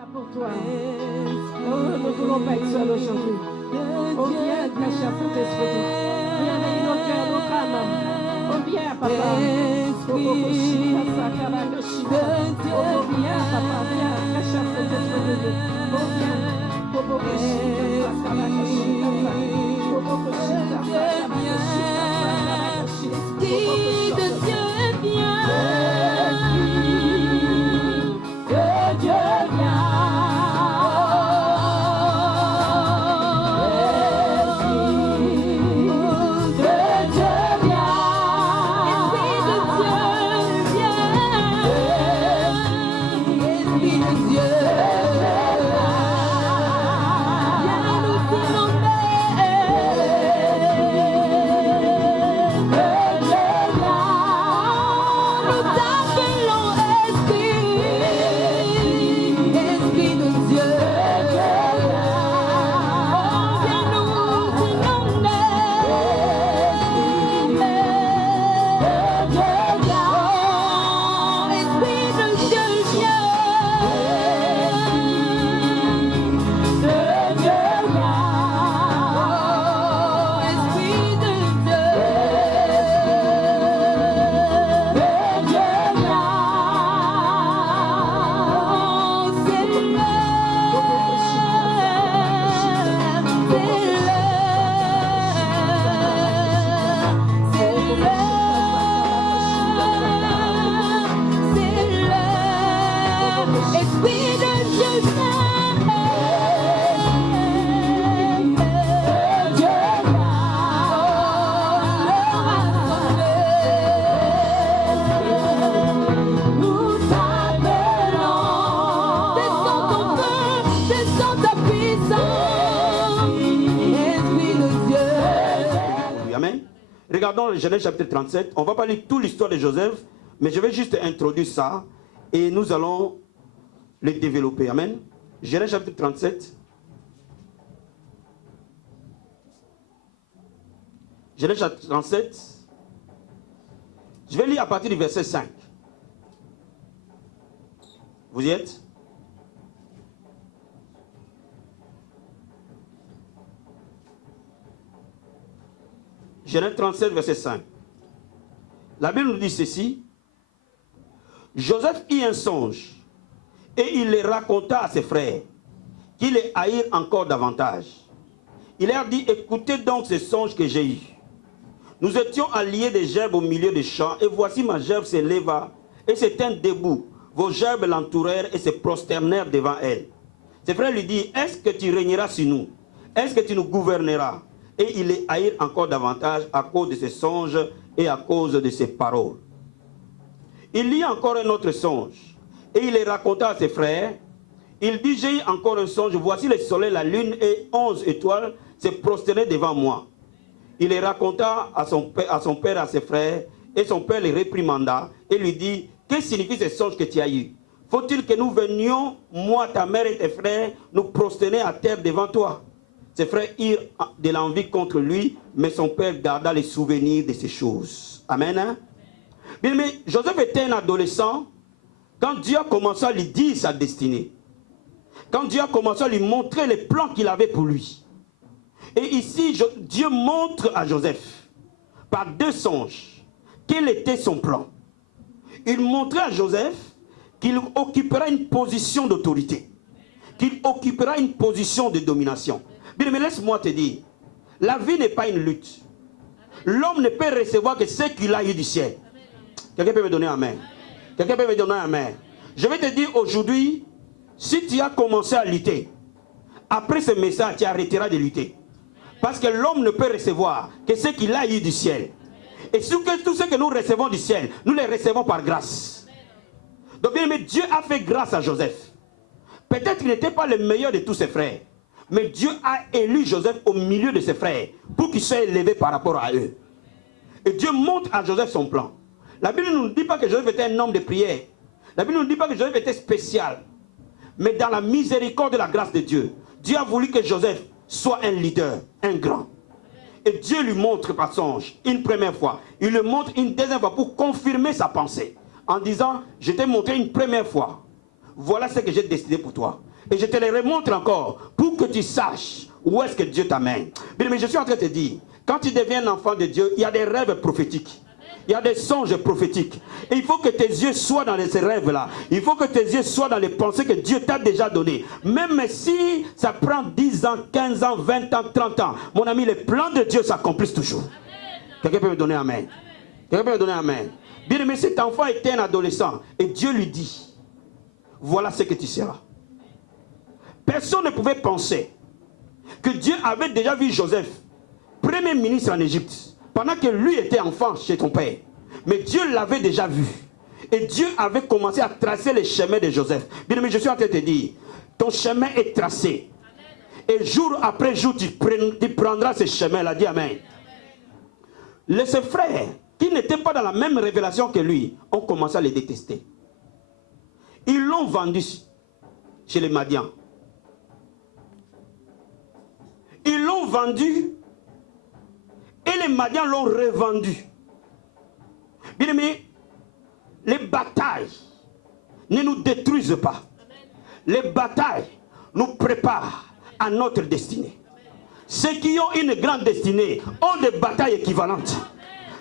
Pour toi. Oh, nous ne voulons pas être seuls aujourd'hui. Oh, viens, cache à tout esprit. Viens dans nos cœurs, nos crânes. Oh, viens, papa. Oh, viens, papa. Viens, cache à tout esprit. Oh, viens. Esprit de Dieu, viens. Regardons Genèse chapitre 37. On ne va pas lire toute l'histoire de Joseph, mais je vais juste introduire ça et nous allons le développer. Amen. Genèse chapitre 37. Genèse chapitre 37. Je vais lire à partir du verset 5. Vous y êtes? Genèse 37, verset 5. La Bible nous dit ceci. Joseph eut un songe, et il le raconta à ses frères, qui les haïrent encore davantage. Il leur dit, écoutez donc ce songe que j'ai eu. Nous étions alliés des gerbes au milieu des champs, et voici ma gerbe s'éleva, et se tint debout. Vos gerbes l'entourèrent et se prosternèrent devant elle. Ses frères lui disent, est-ce que tu régneras sur nous? Est-ce que tu nous gouverneras? Et il les haït encore davantage à cause de ses songes et à cause de ses paroles. Il lit encore un autre songe, et il les raconta à ses frères. Il dit, j'ai eu encore un songe, voici le soleil, la lune et 11 étoiles se prosternaient devant moi. Il les raconta à son père, à ses frères, et son père les réprimanda, et lui dit, que signifie ce songe que tu as eu? Faut-il que nous venions, moi, ta mère et tes frères, nous prosterner à terre devant toi? Ses frères eurent de l'envie contre lui, mais son père garda les souvenirs de ces choses. Amen. Hein? Bien, mais Joseph était un adolescent quand Dieu a commencé à lui dire sa destinée. Quand Dieu a commencé à lui montrer les plans qu'il avait pour lui. Et ici, Dieu montre à Joseph, par deux songes, quel était son plan. Il montrait à Joseph qu'il occupera une position d'autorité, qu'il occupera une position de domination. Bien, mais laisse-moi te dire, la vie n'est pas une lutte. L'homme ne peut recevoir que ce qu'il a eu du ciel. Quelqu'un peut me donner un amen? Quelqu'un peut me donner un amen? Je vais te dire aujourd'hui, si tu as commencé à lutter, après ce message, tu arrêteras de lutter. Parce que l'homme ne peut recevoir que ce qu'il a eu du ciel. Et tout ce que nous recevons du ciel, nous les recevons par grâce. Donc bien aimé, Dieu a fait grâce à Joseph. Peut-être qu'il n'était pas le meilleur de tous ses frères. Mais Dieu a élu Joseph au milieu de ses frères pour qu'il soit élevé par rapport à eux. Et Dieu montre à Joseph son plan. La Bible ne nous dit pas que Joseph était un homme de prière. La Bible ne nous dit pas que Joseph était spécial. Mais dans la miséricorde de la grâce de Dieu, Dieu a voulu que Joseph soit un leader, un grand. Et Dieu lui montre par songe une première fois. Il le montre une deuxième fois pour confirmer sa pensée. En disant, je t'ai montré une première fois. Voilà ce que j'ai décidé pour toi. Et je te les remontre encore pour que tu saches où est-ce que Dieu t'amène. Mais je suis en train de te dire, quand tu deviens un enfant de Dieu, il y a des rêves prophétiques. Il y a des songes prophétiques. Et il faut que tes yeux soient dans ces rêves-là. Il faut que tes yeux soient dans les pensées que Dieu t'a déjà données. Même si ça prend 10 ans, 15 ans, 20 ans, 30 ans. Mon ami, les plans de Dieu s'accomplissent toujours. Quelqu'un peut me donner amen? Quelqu'un peut me donner amen? Bien aimé, cet enfant était un adolescent. Et Dieu lui dit, voilà ce que tu seras. Personne ne pouvait penser que Dieu avait déjà vu Joseph, premier ministre en Égypte, pendant que lui était enfant chez ton père. Mais Dieu l'avait déjà vu. Et Dieu avait commencé à tracer les chemins de Joseph. Bien aimé, je suis en train de te dire, ton chemin est tracé. Et jour après jour, tu prendras ce chemin-là. Dis amen. Ses frères, qui n'étaient pas dans la même révélation que lui, ont commencé à les détester. Ils l'ont vendu chez les Madians. Ils l'ont vendu et les Madians l'ont revendu. Bien aimé, les batailles ne nous détruisent pas. Les batailles nous préparent à notre destinée. Ceux qui ont une grande destinée ont des batailles équivalentes.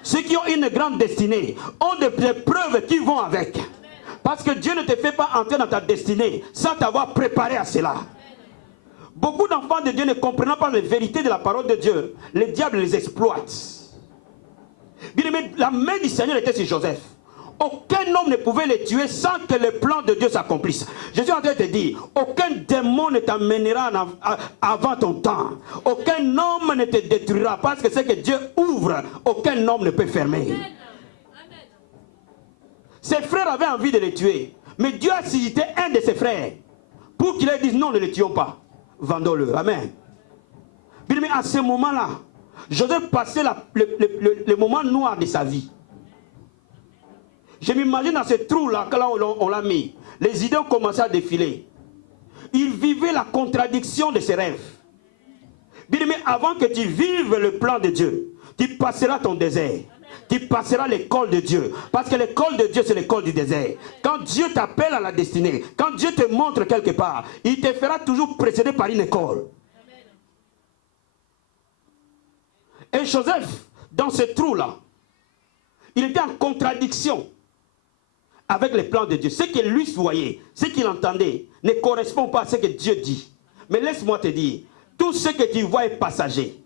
Ceux qui ont une grande destinée ont des preuves qui vont avec. Parce que Dieu ne te fait pas entrer dans ta destinée sans t'avoir préparé à cela. Beaucoup d'enfants de Dieu ne comprenant pas les vérités de la parole de Dieu, le diable les exploite. Bien aimé, la main du Seigneur était sur Joseph. Aucun homme ne pouvait les tuer sans que le plan de Dieu s'accomplisse. Je suis en train de te dire, aucun démon ne t'amènera avant ton temps. Aucun homme ne te détruira parce que ce que Dieu ouvre, aucun homme ne peut fermer. Ses frères avaient envie de les tuer. Mais Dieu a suscité un de ses frères pour qu'il leur dise non, ne les tuons pas. Vendons-le. Amen. Mais à ce moment-là, Joseph passait le moment noir de sa vie. Je m'imagine dans ce trou-là, quand on l'a mis, les idées ont commencé à défiler. Il vivait la contradiction de ses rêves. Bien aimé, avant que tu vives le plan de Dieu, tu passeras ton désert. Tu passeras l'école de Dieu. Parce que l'école de Dieu, c'est l'école du désert. Quand Dieu t'appelle à la destinée, quand Dieu te montre quelque part, il te fera toujours précéder par une école. Et Joseph, dans ce trou-là, il était en contradiction avec les plans de Dieu. Ce que lui voyait, ce qu'il entendait, ne correspond pas à ce que Dieu dit. Mais laisse-moi te dire, tout ce que tu vois est passager.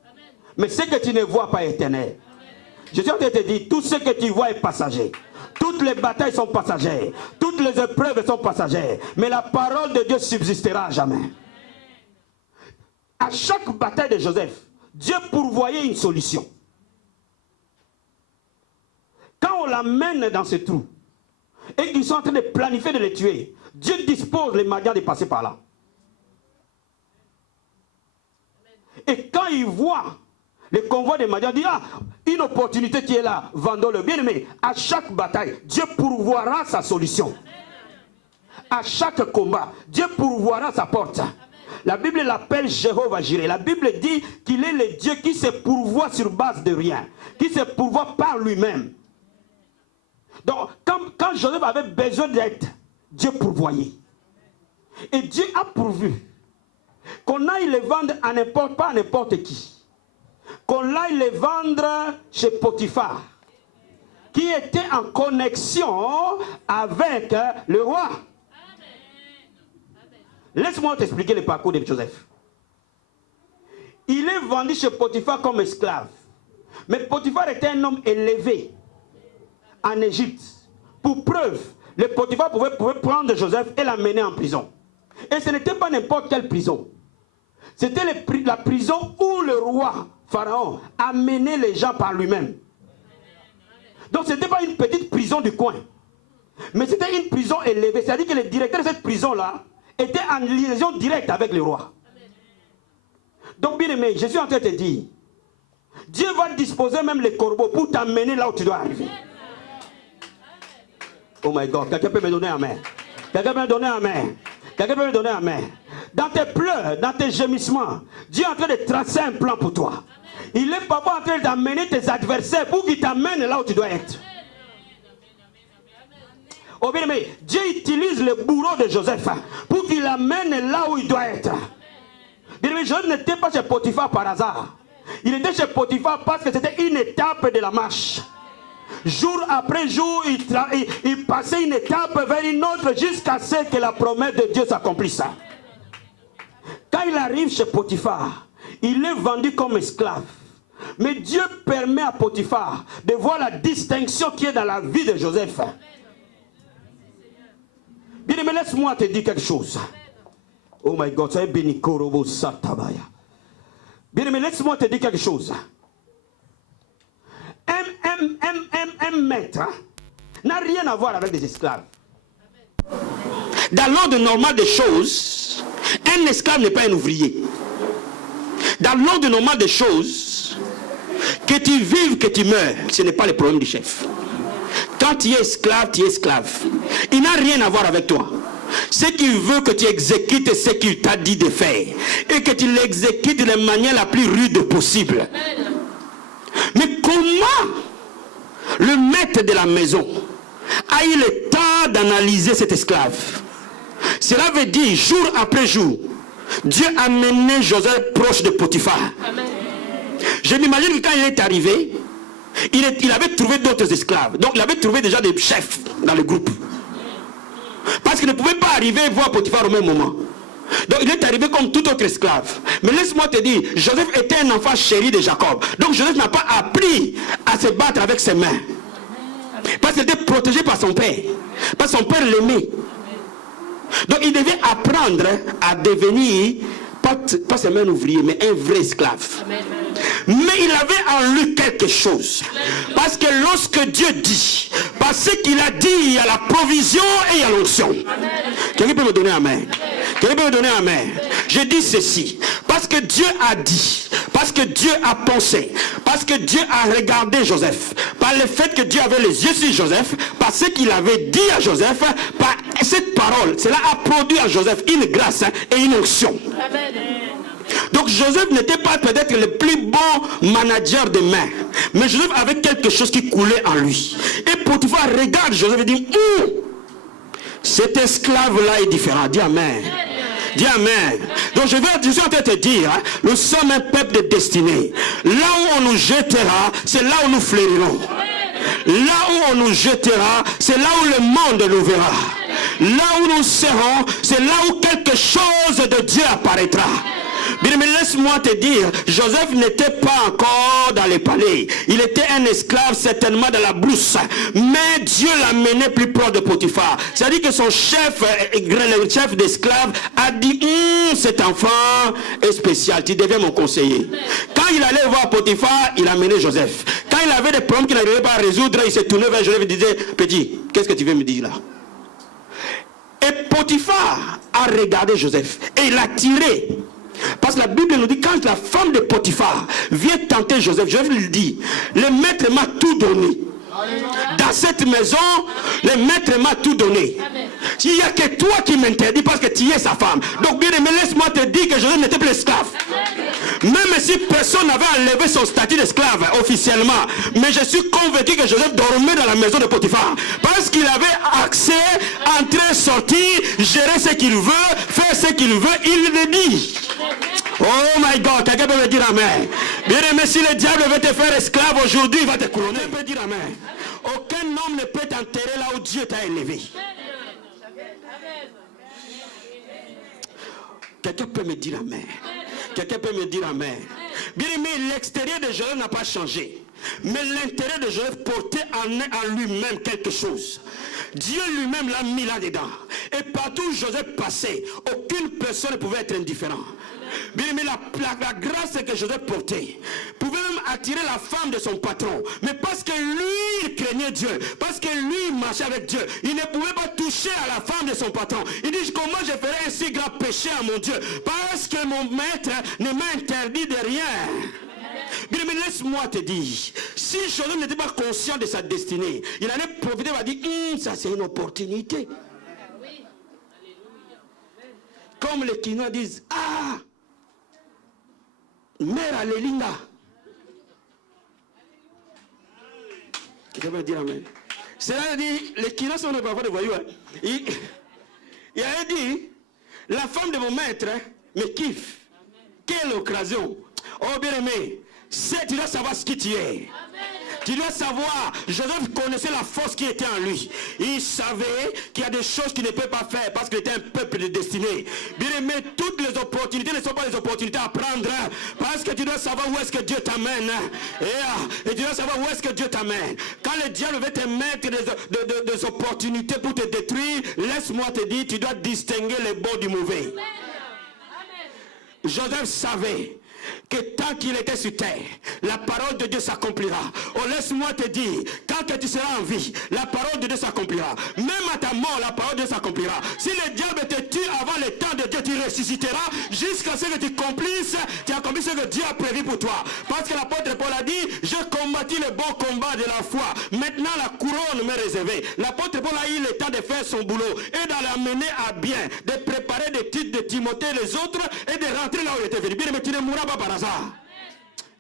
Mais ce que tu ne vois pas est éternel. Je suis en train de te dire, tout ce que tu vois est passager. Toutes les batailles sont passagères. Toutes les épreuves sont passagères. Mais la parole de Dieu subsistera à jamais. À chaque bataille de Joseph, Dieu pourvoyait une solution. Quand on l'amène dans ce trou, et qu'ils sont en train de planifier de les tuer, Dieu dispose les Madians de passer par là. Et quand ils voient le convoi des Madians, disent, ah, une opportunité qui est là, vendons-le. Bien aimé, à chaque bataille, Dieu pourvoira sa solution. À chaque combat, Dieu pourvoira sa porte. La Bible l'appelle Jéhovah Jireh. La Bible dit qu'il est le Dieu qui se pourvoit sur base de rien, qui se pourvoit par lui-même. Donc, quand Joseph avait besoin d'aide, Dieu pourvoyait. Et Dieu a pourvu qu'on aille les vendre à n'importe, pas à n'importe qui. Qu'on aille les vendre chez Potiphar, qui était en connexion avec le roi. Laisse-moi t'expliquer le parcours de Joseph. Il est vendu chez Potiphar comme esclave. Mais Potiphar était un homme élevé en Égypte. Pour preuve, le Potiphar pouvait prendre Joseph et l'amener en prison. Et ce n'était pas n'importe quelle prison. C'était la prison où le roi Pharaon amenait les gens par lui-même. Donc ce n'était pas une petite prison du coin. Mais c'était une prison élevée. C'est-à-dire que le directeur de cette prison-là était en liaison directe avec le roi. Donc bien aimé, je suis en train de te dire, Dieu va disposer même les corbeaux pour t'amener là où tu dois arriver. Oh my God, quelqu'un peut me donner un amen. Quelqu'un peut me donner un amen. Quelqu'un peut me donner un amen. Dans tes pleurs, dans tes gémissements, Dieu est en train de tracer un plan pour toi. Il est parfois en train d'amener tes adversaires pour qu'ils t'amènent là où tu dois être. Oh bien aimé, Dieu utilise le bourreau de Joseph pour qu'il l'amène là où il doit être. Bien aimé, Joseph n'était pas chez Potiphar par hasard. Il était chez Potiphar parce que c'était une étape de la marche. Jour après jour, il passait une étape vers une autre jusqu'à ce que la promesse de Dieu s'accomplisse. Quand il arrive chez Potiphar, il est vendu comme esclave. Mais Dieu permet à Potiphar de voir la distinction qui est dans la vie de Joseph. Bien aimé, laisse-moi te dire quelque chose. Oh my God, ça est béni Korobo Satabaya. Bien aimé, laisse-moi te dire quelque chose. Un maître n'a rien à voir avec des esclaves. Dans l'ordre normal des choses, un esclave n'est pas un ouvrier. Dans l'ordre normal des choses, que tu vives, que tu meurs, ce n'est pas le problème du chef. Quand tu es esclave, tu es esclave. Il n'a rien à voir avec toi. Ce qu'il veut que tu exécutes ce qu'il t'a dit de faire. Et que tu l'exécutes de la manière la plus rude possible. Mais comment le maître de la maison a eu le temps d'analyser cet esclave? Cela veut dire, jour après jour, Dieu a mené Joseph proche de Potiphar. Amen. Je m'imagine que quand il est arrivé, il avait trouvé d'autres esclaves. Donc il avait trouvé déjà des chefs dans le groupe. Parce qu'il ne pouvait pas arriver voir Potiphar au même moment. Donc il est arrivé comme tout autre esclave. Mais laisse-moi te dire, Joseph était un enfant chéri de Jacob. Donc Joseph n'a pas appris à se battre avec ses mains. Parce qu'il était protégé par son père. Parce que son père l'aimait. Donc il devait apprendre à devenir, pas seulement un ouvrier, mais un vrai esclave. Mais il avait en lui quelque chose. Parce que lorsque Dieu dit, parce ce qu'il a dit, il y a la provision et il y a l'onction. Quelqu'un peut me donner amen? Quelqu'un peut me donner amen? Je dis ceci, parce que Dieu a dit, parce que Dieu a pensé, parce que Dieu a regardé Joseph, par le fait que Dieu avait les yeux sur Joseph, par ce qu'il avait dit à Joseph, par cette parole, cela a produit à Joseph une grâce et une onction. Amen. Donc Joseph n'était pas peut-être le plus bon manager de main, mais Joseph avait quelque chose qui coulait en lui. Et Potiphar regarde Joseph et dit, cet esclave-là est différent. Dis amen. Dis amen. Donc je suis en train de te dire, nous sommes un peuple de destinée. Là où on nous jettera, c'est là où nous fleurirons. Là où on nous jettera, c'est là où le monde nous verra. Là où nous serons, c'est là où quelque chose de Dieu apparaîtra. Bien, mais laisse-moi te dire, Joseph n'était pas encore dans les palais. Il était un esclave certainement dans la brousse. Mais Dieu l'a mené plus proche de Potiphar. C'est-à-dire que son chef, le chef d'esclaves, a dit, cet enfant est spécial, tu deviens mon conseiller. Quand il allait voir Potiphar, il a mené Joseph. Quand il avait des problèmes qu'il n'arrivait pas à résoudre, il s'est tourné vers Joseph et disait, petit, qu'est-ce que tu veux me dire là? Et Potiphar a regardé Joseph et il l'a tiré. Parce que la Bible nous dit, quand la femme de Potiphar vient tenter Joseph, Joseph lui dit, le maître m'a tout donné. Dans cette maison, le maître m'a tout donné. Il n'y a que toi qui m'interdis parce que tu es sa femme. Donc bien aimé, laisse-moi te dire que Joseph n'était plus esclave. Même si personne n'avait enlevé son statut d'esclave officiellement. Mais je suis convaincu que Joseph dormait dans la maison de Potiphar. Parce qu'il avait accès, entrer, sortir, gérer ce qu'il veut, faire ce qu'il veut, il le dit. Oh my God, quelqu'un peut me dire amen. Bien aimé, si le diable veut te faire esclave aujourd'hui, il va te couronner. Il peut dire amen. Aucun homme ne peut t'enterrer là où Dieu t'a élevé. Quelqu'un peut me dire amen. Quelqu'un peut me dire amen. Bien aimé, l'extérieur de Joseph n'a pas changé. Mais l'intérieur de Joseph portait en lui-même quelque chose. Dieu lui-même l'a mis là-dedans. Et partout où Joseph passait, aucune personne ne pouvait être indifférent. Bien aimé, la grâce que Joseph portait pouvait même attirer la femme de son patron. Mais parce que lui, il craignait Dieu, parce que lui, il marchait avec Dieu, il ne pouvait pas toucher à la femme de son patron. Il dit, comment je ferai un si grand péché à mon Dieu? Parce que mon maître ne m'a interdit de rien. Bien aimé, laisse-moi te dire, si Joseph n'était pas conscient de sa destinée, il allait profiter, il va dire, ça c'est une opportunité. Comme les Kinois disent, mère Alléluia. Quelqu'un va dire amen. Cela dit, les qui sont parfois des voyous. Hein. Il a dit, la femme de mon maître me kiffe. Quelle occasion. Oh bien-aimé, tu dois savoir ce qui tu es. Tu dois savoir, Joseph connaissait la force qui était en lui. Il savait qu'il y a des choses qu'il ne peut pas faire parce qu'il était un peuple de destinée. Bien aimé, toutes les opportunités ne sont pas les opportunités à prendre parce que tu dois savoir où est-ce que Dieu t'amène. Et tu dois savoir où est-ce que Dieu t'amène. Quand le diable veut te mettre des opportunités pour te détruire, laisse-moi te dire, tu dois distinguer les bons du mauvais. Joseph savait que tant qu'il était sur terre, la parole de Dieu s'accomplira. Oh, laisse-moi te dire, quand tu seras en vie, la parole de Dieu s'accomplira. Même à ta mort, la parole de Dieu s'accomplira. Si le diable te tue avant le temps de Dieu, tu ressusciteras jusqu'à ce que tu accomplisses ce que Dieu a prévu pour toi. Parce que l'apôtre Paul a dit, je combattis le bon combat de la foi. Maintenant, la couronne m'est réservée. L'apôtre Paul a eu le temps de faire son boulot et de l'amener à bien, de préparer des titres de Timothée et les autres et de rentrer là où il était venu. Bien, mais tu ne mourras pas par hasard.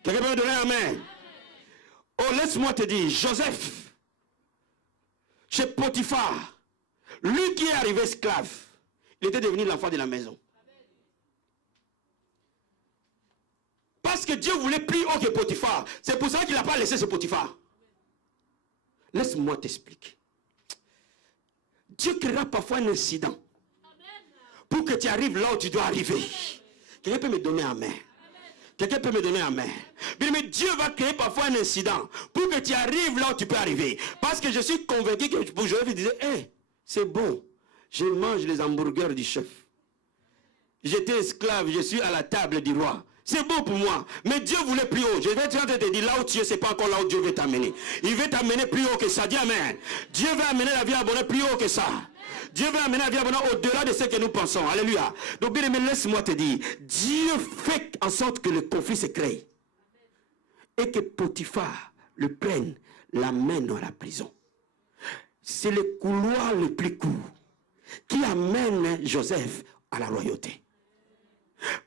Quelqu'un peut me donner un amen? Oh, laisse-moi te dire, Joseph, chez Potiphar, lui qui est arrivé esclave, il était devenu l'enfant de la maison. Parce que Dieu voulait plus haut que Potiphar. C'est pour ça qu'il n'a pas laissé ce Potiphar. Laisse-moi t'expliquer. Dieu créera parfois un incident pour que tu arrives là où tu dois arriver. Quelqu'un peut me donner un main? Quelqu'un peut me donner un main? Mais Dieu va créer parfois un incident pour que tu arrives là où tu peux arriver. Parce que je suis convaincu que pour Joseph, il disait, hey, c'est bon, je mange les hamburgers du chef. J'étais esclave, je suis à la table du roi. C'est bon pour moi. Mais Dieu voulait plus haut. Je vais te dire, là où tu es, c'est pas encore là où Dieu veut t'amener. Il veut t'amener plus haut que ça. Dis amen. Dieu veut amener la vie abondante plus haut que ça. Dieu veut amener la vie abondante au-delà de ce que nous pensons. Alléluia. Donc bien aimé, laisse-moi te dire, Dieu fait en sorte que le conflit se crée. Et que Potiphar le prenne, l'amène dans la prison. C'est le couloir le plus court qui amène Joseph à la royauté.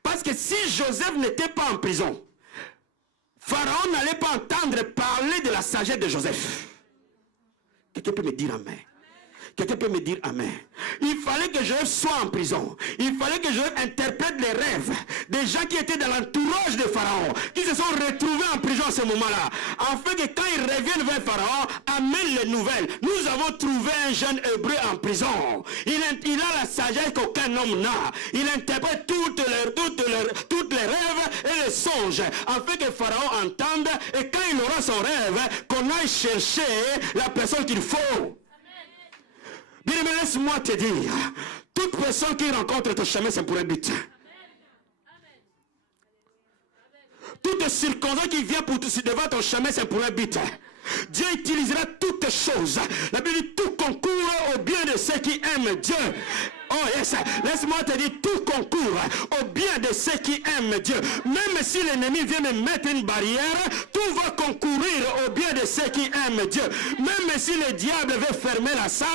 Parce que si Joseph n'était pas en prison, Pharaon n'allait pas entendre parler de la sagesse de Joseph. Quelqu'un peut me dire amen? Quelqu'un peut me dire amen? Il fallait que Joseph soit en prison. Il fallait que Joseph interprète les rêves des gens qui étaient dans l'entourage de Pharaon, qui se sont retrouvés en prison à ce moment-là. Afin que quand ils reviennent vers Pharaon, amènent les nouvelles. Nous avons trouvé un jeune hébreu en prison. Il a la sagesse qu'aucun homme n'a. Il interprète toutes les rêves et les songes. Afin que Pharaon entende et quand il aura son rêve, qu'on aille chercher la personne qu'il faut. Bien aimé, laisse-moi te dire, toute personne qui rencontre ton chemin, c'est pour un but. Toute circonstance qui vient devant ton chemin, c'est pour un but. Dieu utilisera toutes choses. La Bible dit tout concourt au bien de ceux qui aiment Dieu. Oh yes, laisse-moi te dire, tout concourt au bien de ceux qui aiment Dieu. Même si l'ennemi vient me mettre une barrière, tout va concourir au bien de ceux qui aiment Dieu. Même si le diable veut fermer la salle,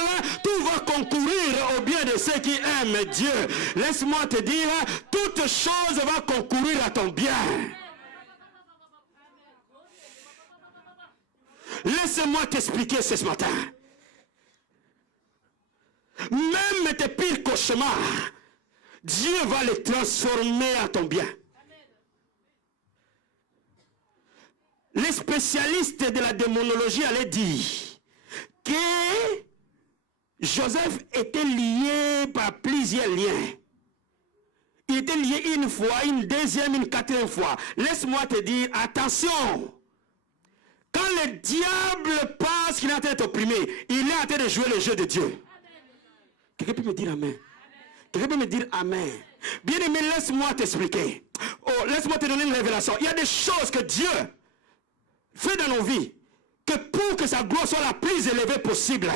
tout va concourir au bien de ceux qui aiment Dieu. Laisse-moi te dire, toute chose va concourir à ton bien. Laisse-moi t'expliquer ce matin. Même tes pires cauchemars, Dieu va les transformer à ton bien. Les spécialistes de la démonologie allaient dire que Joseph était lié par plusieurs liens. Il était lié une fois, une deuxième, une quatrième fois. Laisse-moi te dire, attention. Quand le diable pense qu'il est en train d'être opprimé, il est en train de jouer le jeu de Dieu. Quelqu'un peut me dire amen? Quelqu'un peut me dire amen? Bien aimé, laisse-moi t'expliquer. Oh, laisse-moi te donner une révélation. Il y a des choses que Dieu fait dans nos vies, que pour que sa gloire soit la plus élevée possible.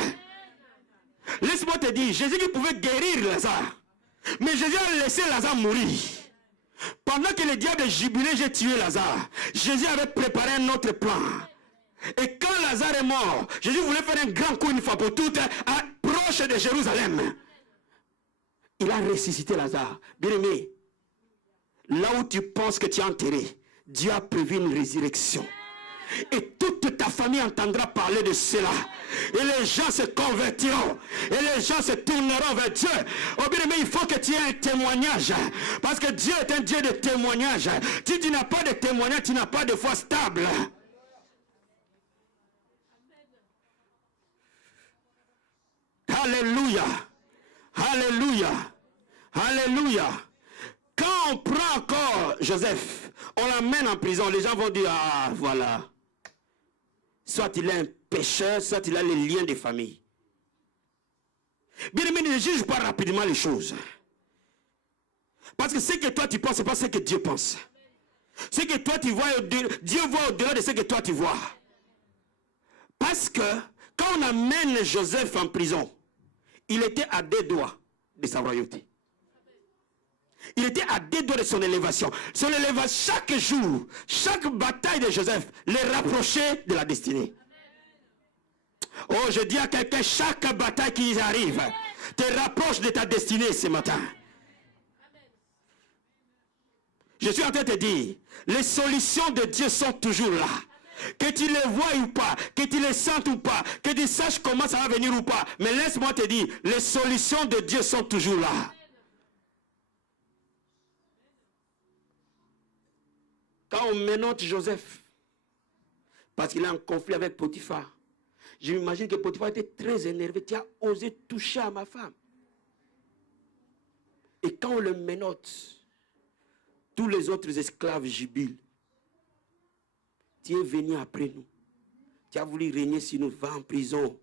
Laisse-moi te dire, Jésus qui pouvait guérir Lazare, mais Jésus a laissé Lazare mourir. Pendant que le diable jubilait, j'ai tué Lazare. Jésus avait préparé un autre plan. Et quand Lazare est mort, Jésus voulait faire un grand coup une fois pour toutes, proche de Jérusalem. Il a ressuscité Lazare. Bien aimé, là où tu penses que tu es enterré, Dieu a prévu une résurrection. Et toute ta famille entendra parler de cela. Et les gens se convertiront. Et les gens se tourneront vers Dieu. Oh bien aimé, il faut que tu aies un témoignage. Parce que Dieu est un Dieu de témoignage. Si tu n'as pas de témoignage, tu n'as pas de foi stable. Alléluia. Alléluia. Alléluia. Quand on prend encore Joseph, on l'amène en prison, les gens vont dire, ah voilà. Soit il est un pécheur, soit il a les liens de famille. Bien aimé, ne juge pas rapidement les choses. Parce que ce que toi tu penses, ce n'est pas ce que Dieu pense. Ce que toi tu vois, Dieu voit au-delà de ce que toi tu vois. Parce que quand on amène Joseph en prison, il était à 2 doigts de sa royauté. Il était à 2 doigts de son élévation. Son élévation, chaque jour, chaque bataille de Joseph les rapprochait de la destinée. Oh, je dis à quelqu'un, chaque bataille qui arrive te rapproche de ta destinée ce matin. Je suis en train de te dire, les solutions de Dieu sont toujours là. Que tu les vois ou pas, que tu les sentes ou pas, que tu saches comment ça va venir ou pas. Mais laisse-moi te dire, les solutions de Dieu sont toujours là. Quand on ménote Joseph, parce qu'il est en conflit avec Potiphar, je m'imagine que Potiphar était très énervé. Tu as osé toucher à ma femme. Et quand on le ménote, tous les autres esclaves jubilent. Tu es venu après nous. Tu as voulu régner sur nous, va en prison.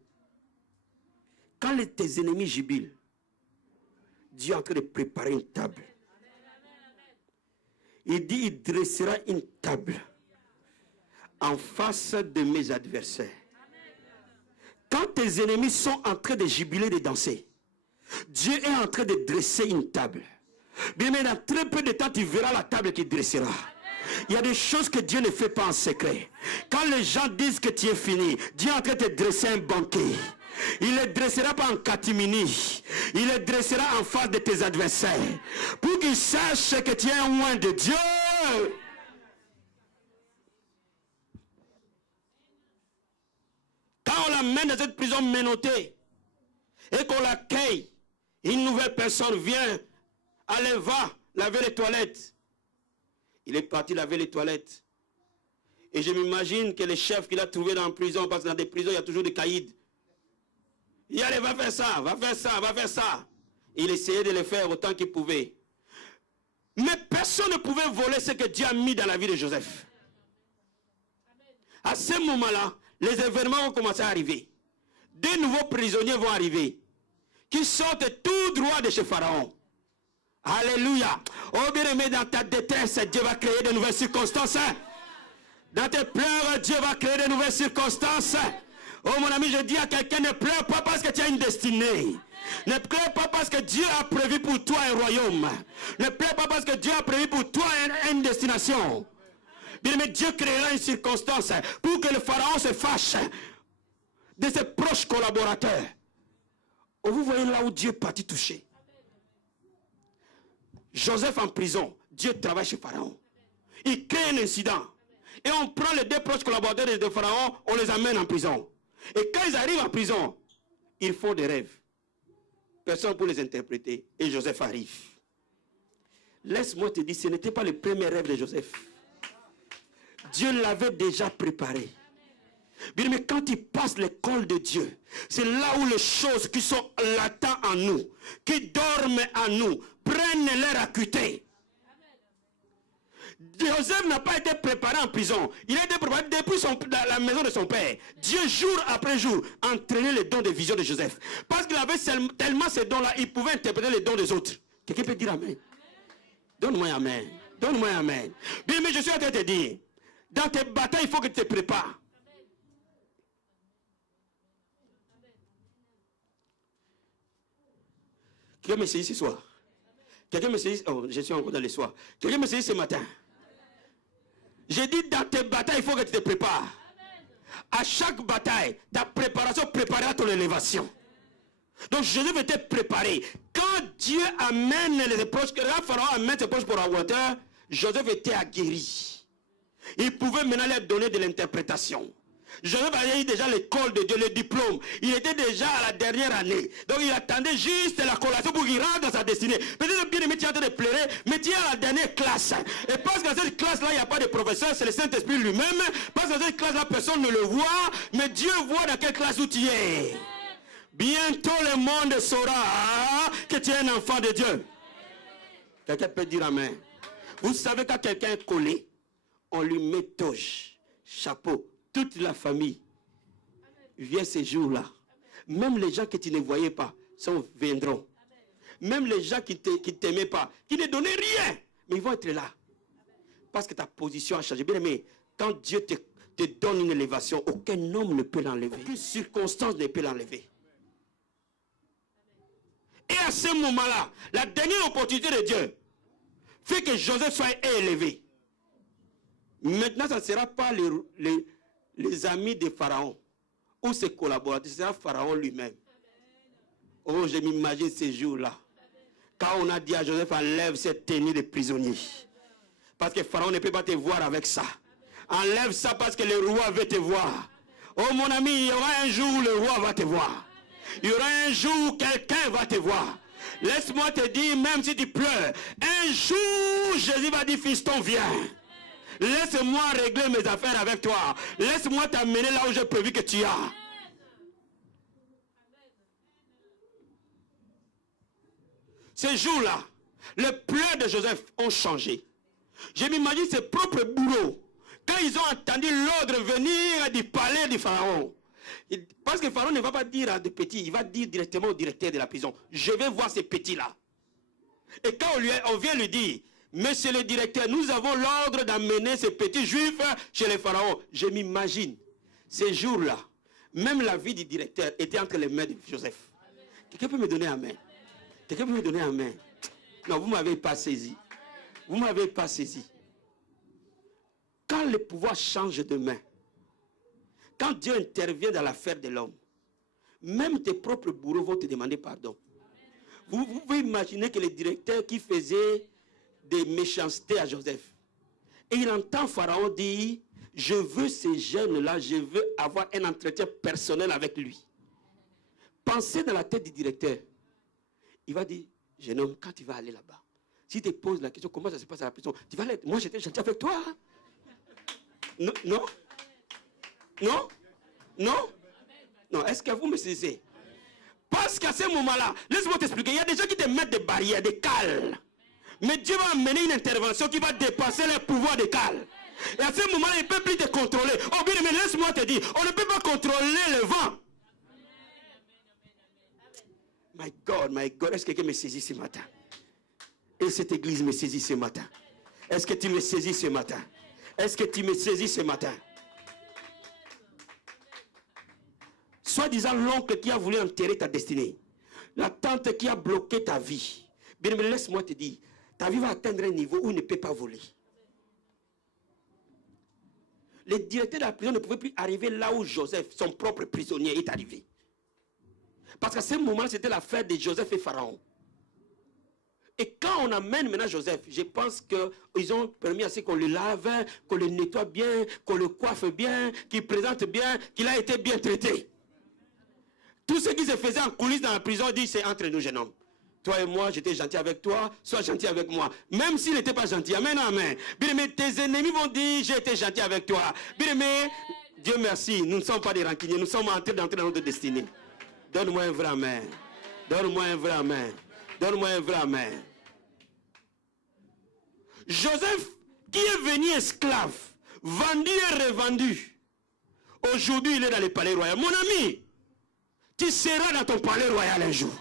Quand tes ennemis jubilent, Dieu est en train de préparer une table. Il dit, il dressera une table en face de mes adversaires. Quand tes ennemis sont en train de jubiler, de danser, Dieu est en train de dresser une table. Bien, mais dans très peu de temps, tu verras la table qui dressera. Il y a des choses que Dieu ne fait pas en secret. Quand les gens disent que tu es fini, Dieu est en train de te dresser un banquet. Il ne le dressera pas en catimini. Il le dressera en face de tes adversaires. Pour qu'ils sachent que tu es un oint de Dieu. Quand on l'amène dans cette prison menottée et qu'on l'accueille, une nouvelle personne vient. Allez, va, laver les toilettes. Il est parti laver les toilettes. Et je m'imagine que les chefs qu'il a trouvés dans la prison, parce que dans des prisons, il y a toujours des caïds. Il allait, va faire ça, va faire ça, va faire ça. Il essayait de le faire autant qu'il pouvait. Mais personne ne pouvait voler ce que Dieu a mis dans la vie de Joseph. À ce moment-là, les événements ont commencé à arriver. Des nouveaux prisonniers vont arriver, qui sortent tout droit de chez Pharaon. Alléluia. Oh bien-aimé, dans ta détresse, Dieu va créer de nouvelles circonstances. Dans tes pleurs, Dieu va créer de nouvelles circonstances. Oh mon ami, je dis à quelqu'un, ne pleure pas parce que tu as une destinée. Ne pleure pas parce que Dieu a prévu pour toi un royaume. Ne pleure pas parce que Dieu a prévu pour toi une destination. Bien-aimé, Dieu créera une circonstance pour que le Pharaon se fâche de ses proches collaborateurs. Oh, vous voyez là où Dieu est parti toucher. Joseph en prison, Dieu travaille chez Pharaon. Il crée un incident. Et on prend les 2 proches collaborateurs de Pharaon, on les amène en prison. Et quand ils arrivent en prison, ils font des rêves. Personne pour les interpréter. Et Joseph arrive. Laisse-moi te dire, ce n'était pas le premier rêve de Joseph. Dieu l'avait déjà préparé. Bien, mais quand il passe l'école de Dieu, c'est là où les choses qui sont latentes en nous, qui dorment en nous, prennent leur acuité. Joseph n'a pas été préparé en prison. Il a été préparé depuis la maison de son père. Dieu, jour après jour, entraînait les dons de vision de Joseph. Parce qu'il avait tellement ces dons-là, il pouvait interpréter les dons des autres. Quelqu'un peut dire amen? Donne-moi amen. Donne-moi amen. Bien, mais je suis en train de te dire, dans tes batailles, il faut que tu te prépares. Quelqu'un me saisit ce soir. Quelqu'un me saisit. Oh, je suis encore dans le soir. Quelqu'un me saisit ce matin. J'ai dit dans tes batailles, il faut que tu te prépares. À chaque bataille, ta préparation préparera ton élévation. Donc Joseph était préparé. Quand Dieu amène les proches, quand Pharaon amène ses proches pour la hauteur, Joseph était aguerri. Il pouvait maintenant leur donner de l'interprétation. Joseph avait eu déjà l'école de Dieu, le diplôme. Il était déjà à la dernière année. Donc il attendait juste la collation pour qu'il rentre dans sa destinée. Peut-être bien aimé, tu es en train de pleurer, mais tu es à la dernière classe. Et parce que dans cette classe-là, il n'y a pas de professeur, c'est le Saint-Esprit lui-même. Parce que dans cette classe-là, personne ne le voit, mais Dieu voit dans quelle classe où tu es. Bientôt le monde saura que tu es un enfant de Dieu. Quelqu'un peut dire amen. Vous savez, quand quelqu'un est collé, on lui met toge, chapeau. Toute la famille vient ces jours-là. Même les gens que tu ne voyais pas viendront. Même les gens qui ne t'aimaient pas, qui ne donnaient rien, mais ils vont être là. Parce que ta position a changé. Bien aimé, quand Dieu te donne une élévation, aucun homme ne peut l'enlever. Aucune circonstance ne peut l'enlever. Et à ce moment-là, la dernière opportunité de Dieu fait que Joseph soit élevé. Maintenant, ça ne sera pas les amis de Pharaon ou ses collaborateurs, ce sera Pharaon lui-même. Oh, je m'imagine ces jours-là. Quand on a dit à Joseph, enlève cette tenue de prisonnier. Parce que Pharaon ne peut pas te voir avec ça. Enlève ça parce que le roi veut te voir. Oh mon ami, il y aura un jour où le roi va te voir. Il y aura un jour où quelqu'un va te voir. Laisse-moi te dire, même si tu pleures, un jour Jésus va dire, fiston, viens. Laisse-moi régler mes affaires avec toi. Laisse-moi t'amener là où j'ai prévu que tu as. Ces jours-là, les pleurs de Joseph ont changé. Je m'imagine ses propres bourreaux. Quand ils ont entendu l'ordre venir du palais du Pharaon. Parce que Pharaon ne va pas dire à des petits, il va dire directement au directeur de la prison, je vais voir ces petits-là. Et quand on vient lui dire, monsieur le directeur, nous avons l'ordre d'amener ces petits juifs chez les pharaons. Je m'imagine, ces jours-là, même la vie du directeur était entre les mains de Joseph. Quelqu'un peut me donner amen? Quelqu'un peut me donner amen? Non, vous ne m'avez pas saisi. Vous ne m'avez pas saisi. Quand le pouvoir change de main, quand Dieu intervient dans l'affaire de l'homme, même tes propres bourreaux vont te demander pardon. Vous pouvez imaginer que le directeur qui faisait des méchancetés à Joseph, et il entend Pharaon dire, je veux ces jeunes-là, je veux avoir un entretien personnel avec lui. Pensez dans la tête du directeur. Il va dire, jeune homme, quand tu vas aller là-bas, si tu te poses la question, comment ça se passe à la prison, tu vas aller, moi j'étais gentil avec toi. Non, non, non, non, non, est-ce que vous me saisissez? Parce qu'à ce moment-là, laisse-moi t'expliquer, il y a des gens qui te mettent des barrières, des cales. Mais Dieu va amener une intervention qui va dépasser les pouvoirs des cales. Et à ce moment-là, il ne peut plus te contrôler. Oh bien, mais laisse-moi te dire, on ne peut pas contrôler le vent. My God, est-ce que quelqu'un me saisit ce matin? Et cette église me saisit ce matin. Est-ce que tu me saisis ce matin? Est-ce que tu me saisis ce matin? Soi-disant l'oncle qui a voulu enterrer ta destinée. La tante qui a bloqué ta vie. Bien, mais laisse-moi te dire, ta vie va atteindre un niveau où il ne peut pas voler. Le directeur de la prison ne pouvait plus arriver là où Joseph, son propre prisonnier, est arrivé. Parce qu'à ce moment-là, c'était l'affaire de Joseph et Pharaon. Et quand on amène maintenant Joseph, je pense qu'ils ont permis à ce qu'on le lave, qu'on le nettoie bien, qu'on le coiffe bien, qu'il présente bien, qu'il a été bien traité. Tout ce qui se faisait en coulisses dans la prison, dit c'est entre nous, jeune homme. Toi et moi, j'étais gentil avec toi, sois gentil avec moi. Même s'il n'était pas gentil, amen, amen. Bien aimé, tes ennemis vont dire, j'ai été gentil avec toi. Bien aimé, Dieu merci, nous ne sommes pas des rancuniers, nous sommes en train d'entrer dans notre destinée. Donne-moi un vrai amen. Donne-moi un vrai amen. Donne-moi un vrai amen. Joseph, qui est venu esclave, vendu et revendu, aujourd'hui il est dans le palais royal. Mon ami, tu seras dans ton palais royal un jour.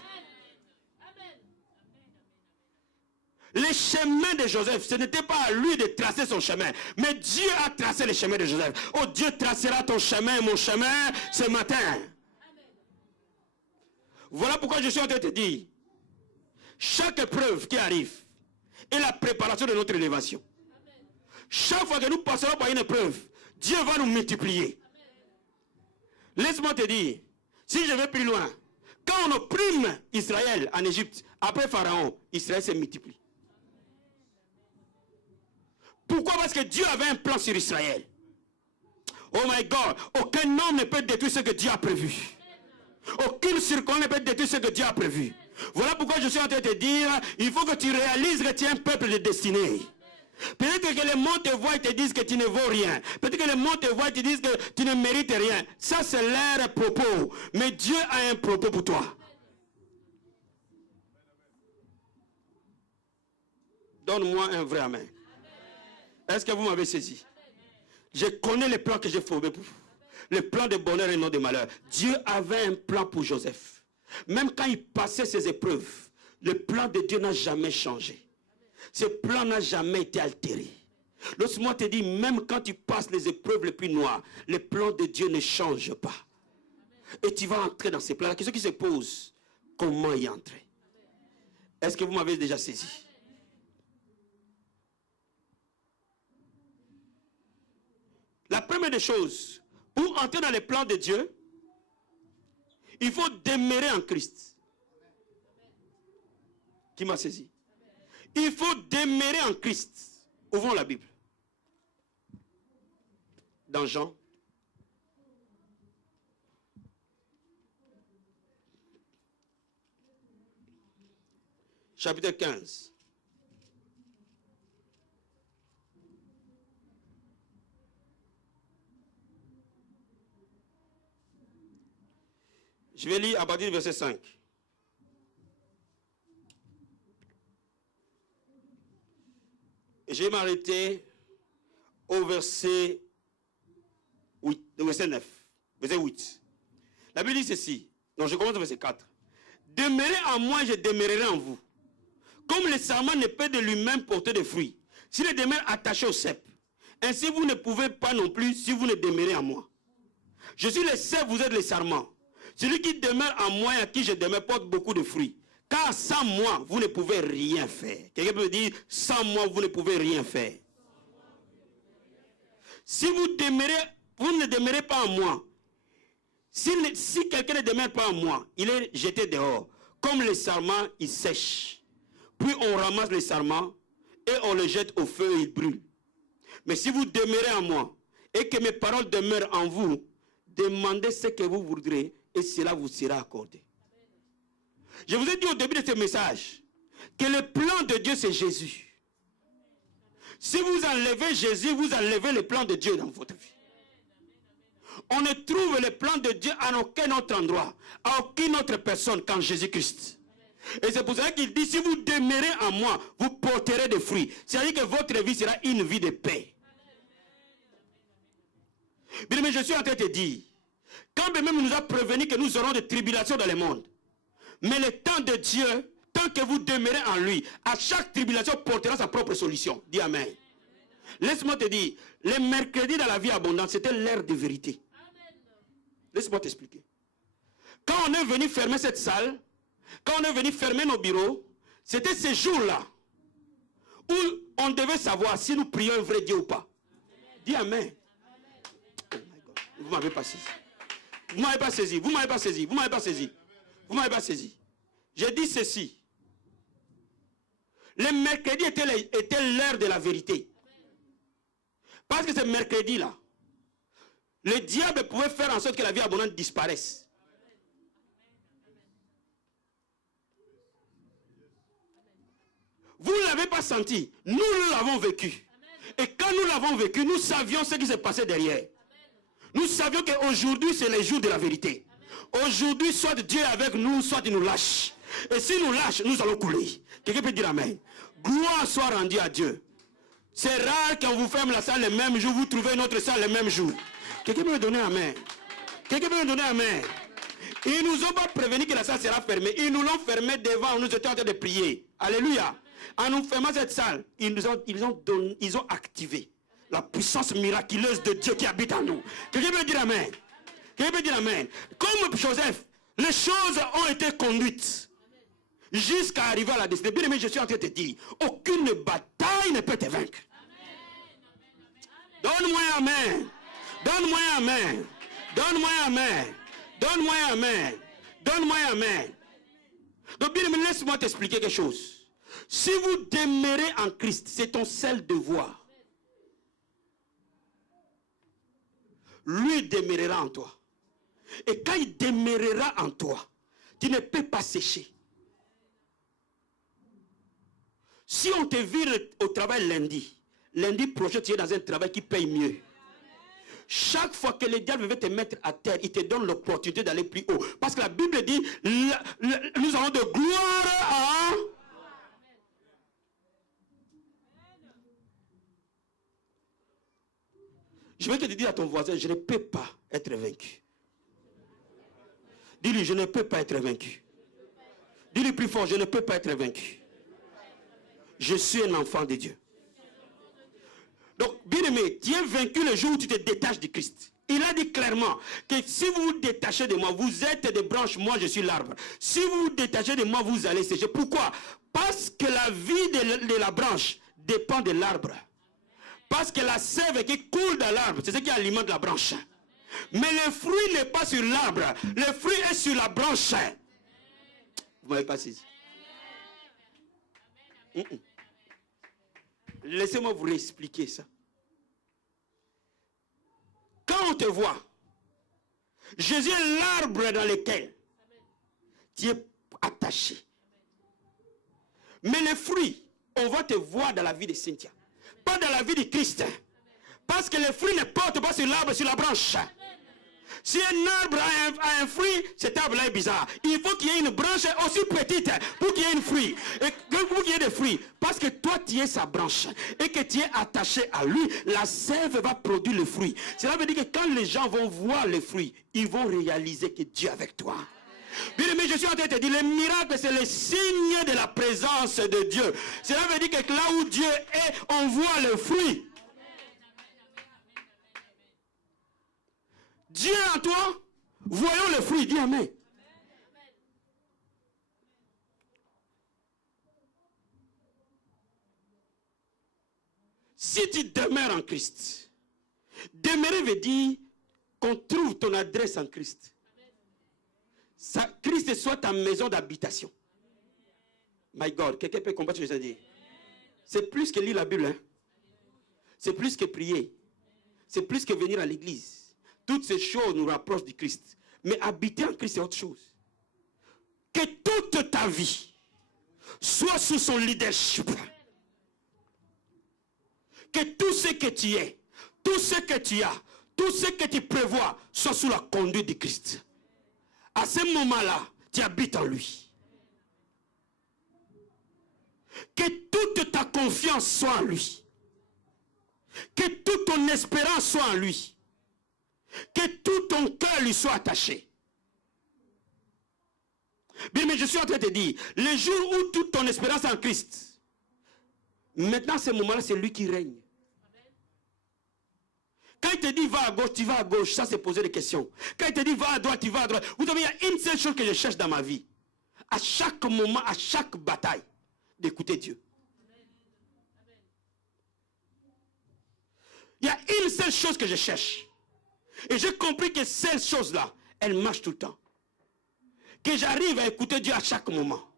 Les chemins de Joseph, ce n'était pas à lui de tracer son chemin, mais Dieu a tracé le chemin de Joseph. Oh, Dieu tracera ton chemin, mon chemin, ce matin. Voilà pourquoi je suis en train de te dire, chaque épreuve qui arrive est la préparation de notre élévation. Chaque fois que nous passerons par une épreuve, Dieu va nous multiplier. Laisse-moi te dire, si je vais plus loin, quand on opprime Israël en Égypte, après Pharaon, Israël se multiplie. Pourquoi? Parce que Dieu avait un plan sur Israël. Oh my God, aucun homme ne peut détruire ce que Dieu a prévu. Aucune circonstance ne peut détruire ce que Dieu a prévu. Voilà pourquoi je suis en train de te dire, il faut que tu réalises que tu es un peuple de destinée. Peut-être que les mondes te voient et te disent que tu ne vaux rien. Peut-être que les mondes te voient et te disent que tu ne mérites rien. Ça, c'est leur propos. Mais Dieu a un propos pour toi. Donne-moi un vrai amen. Est-ce que vous m'avez saisi? Je connais les plans que j'ai formés pour vous. Les plans de bonheur et non de malheur. Dieu avait un plan pour Joseph. Même quand il passait ses épreuves, le plan de Dieu n'a jamais changé. Ce plan n'a jamais été altéré. Laisse-moi te dire, même quand tu passes les épreuves les plus noires, les plans de Dieu ne changent pas. Et tu vas entrer dans ces plans. La question qui se pose, comment y entrer? Est-ce que vous m'avez déjà saisi? La première des choses, pour entrer dans les plans de Dieu, il faut demeurer en Christ. Qui m'a saisi? Il faut demeurer en Christ. Ouvrons la Bible. Dans Jean. Chapitre 15. Je vais lire à partir du verset 5. Et je vais m'arrêter au verset 8, verset 9, verset 8. La Bible dit ceci. Non, je commence au verset 4. Demeurez en moi, je demeurerai en vous. Comme le sarment ne peut de lui-même porter de fruits, s'il est demeure attaché au cep, ainsi vous ne pouvez pas non plus si vous ne demeurez en moi. Je suis le cep, vous êtes le sarment. Celui qui demeure en moi et à qui je demeure porte beaucoup de fruits. Car sans moi, vous ne pouvez rien faire. Quelqu'un peut dire, sans moi, vous ne pouvez rien faire. Si vous ne demeurez pas en moi, si quelqu'un ne demeure pas en moi, il est jeté dehors. Comme le sarment, il sèche. Puis on ramasse le sarment et on le jette au feu et il brûle. Mais si vous demeurez en moi et que mes paroles demeurent en vous, demandez ce que vous voudrez et cela vous sera accordé. Je vous ai dit au début de ce message que le plan de Dieu c'est Jésus. Si vous enlevez Jésus, vous enlevez le plan de Dieu dans votre vie. On ne trouve le plan de Dieu à aucun autre endroit, à aucune autre personne qu'en Jésus-Christ. Et c'est pour cela qu'il dit, si vous demeurez en moi, vous porterez des fruits. C'est-à-dire que votre vie sera une vie de paix. Bien, mais je suis en train de te dire, quand même il nous a prévenu que nous aurons des tribulations dans le monde, mais le temps de Dieu, tant que vous demeurez en lui, à chaque tribulation portera sa propre solution. Dis Amen. Laisse-moi te dire, les mercredis dans la vie abondante, c'était l'ère de vérité. Laisse-moi t'expliquer. Quand on est venu fermer cette salle, quand on est venu fermer nos bureaux, c'était ces jours-là où on devait savoir si nous prions un vrai Dieu ou pas. Dis Amen. Oh my God. Vous ne m'avez pas saisi. Vous ne m'avez pas saisi. Vous ne m'avez pas saisi. Vous ne m'avez pas saisi. Vous ne m'avez pas saisi. J'ai dit ceci. Le mercredi était l'heure de la vérité. Parce que ce mercredi-là, le diable pouvait faire en sorte que la vie abondante disparaisse. Vous ne l'avez pas senti. Nous l'avons vécu. Et quand nous l'avons vécu, nous savions ce qui s'est passé derrière. Nous savions qu'aujourd'hui, c'est le jour de la vérité. Aujourd'hui, soit Dieu est avec nous, soit il nous lâche. Et s'il nous lâche, nous allons couler. Quelqu'un peut dire Amen. Gloire soit rendue à Dieu. C'est rare qu'on vous ferme la salle le même jour, vous trouvez une autre salle le même jour. Quelqu'un peut me donner Amen. Quelqu'un peut me donner Amen. Ils nous ont pas prévenu que la salle sera fermée. Ils nous l'ont fermée devant, nous étions en train de prier. Alléluia. En nous fermant cette salle, ils ont activé la puissance miraculeuse de Dieu qui habite en nous. Quelqu'un peut dire Amen. Quelqu'un peut dire Amen. Comme Joseph, les choses ont été conduites jusqu'à arriver à la destinée. Bien aimé, je suis en train de te dire, aucune bataille ne peut te vaincre. Donne-moi Amen. Donne-moi Amen. Donne-moi Amen. Donne-moi Amen. Donne-moi Amen. Donc bien aimé, laisse-moi t'expliquer quelque chose. Si vous demeurez en Christ, c'est ton seul devoir lui demeurera en toi. Et quand il demeurera en toi, tu ne peux pas sécher. Si on te vire au travail lundi prochain, tu es dans un travail qui paye mieux. Chaque fois que le diable veut te mettre à terre, il te donne l'opportunité d'aller plus haut. Parce que la Bible dit, nous avons de gloire à... Je vais te dire à ton voisin, je ne peux pas être vaincu. Dis-lui, je ne peux pas être vaincu. Dis-lui plus fort, je ne peux pas être vaincu. Je suis un enfant de Dieu. Donc, bien aimé, tu es vaincu le jour où tu te détaches de Christ. Il a dit clairement que si vous vous détachez de moi, vous êtes des branches, moi je suis l'arbre. Si vous vous détachez de moi, vous allez sécher. Pourquoi? Parce que la vie de la branche dépend de l'arbre. Parce que la sève qui coule dans l'arbre, c'est ce qui alimente la branche. Mais le fruit n'est pas sur l'arbre. Le fruit est sur la branche. Vous m'avez pas saisi. Laissez-moi vous réexpliquer ça. Quand on te voit, Jésus est l'arbre dans lequel tu es attaché. Mais les fruits, on va te voir dans la vie de Cynthia. Pas dans la vie de Christ. Parce que les fruits ne portent pas sur l'arbre, sur la branche. Si un arbre a un fruit, cet arbre-là est bizarre. Il faut qu'il y ait une branche aussi petite pour qu'il y ait un fruit. Pour qu'il y ait des fruits. Parce que toi, tu es sa branche. Et que tu es attaché à lui, la sève va produire le fruit. Cela veut dire que quand les gens vont voir les fruits, ils vont réaliser que Dieu est avec toi. Bien aimé, je suis en train de te dire, le miracle, c'est le signe de la présence de Dieu. Cela veut dire que là où Dieu est, on voit le fruit. Dieu en toi, voyons le fruit. Dis amen. Si tu demeures en Christ, demeurer veut dire qu'on trouve ton adresse en Christ. Christ soit ta maison d'habitation. My God, quelqu'un peut comprendre ce que je veux dire? C'est plus que lire la Bible. Hein? C'est plus que prier. C'est plus que venir à l'église. Toutes ces choses nous rapprochent du Christ. Mais habiter en Christ, c'est autre chose. Que toute ta vie soit sous son leadership. Que tout ce que tu es, tout ce que tu as, tout ce que tu prévois, soit sous la conduite du Christ. À ce moment-là, tu habites en lui. Que toute ta confiance soit en lui. Que toute ton espérance soit en lui. Que tout ton cœur lui soit attaché. Bien, mais je suis en train de te dire, le jour où toute ton espérance est en Christ, maintenant, à ce moment-là, c'est lui qui règne. Quand il te dit va à gauche, tu vas à gauche, ça c'est poser des questions. Quand il te dit va à droite, tu vas à droite. Vous savez, il y a une seule chose que je cherche dans ma vie. À chaque moment, à chaque bataille, d'écouter Dieu. Il y a une seule chose que je cherche. Et j'ai compris que cette chose-là, elle marche tout le temps. Que j'arrive à écouter Dieu à chaque moment.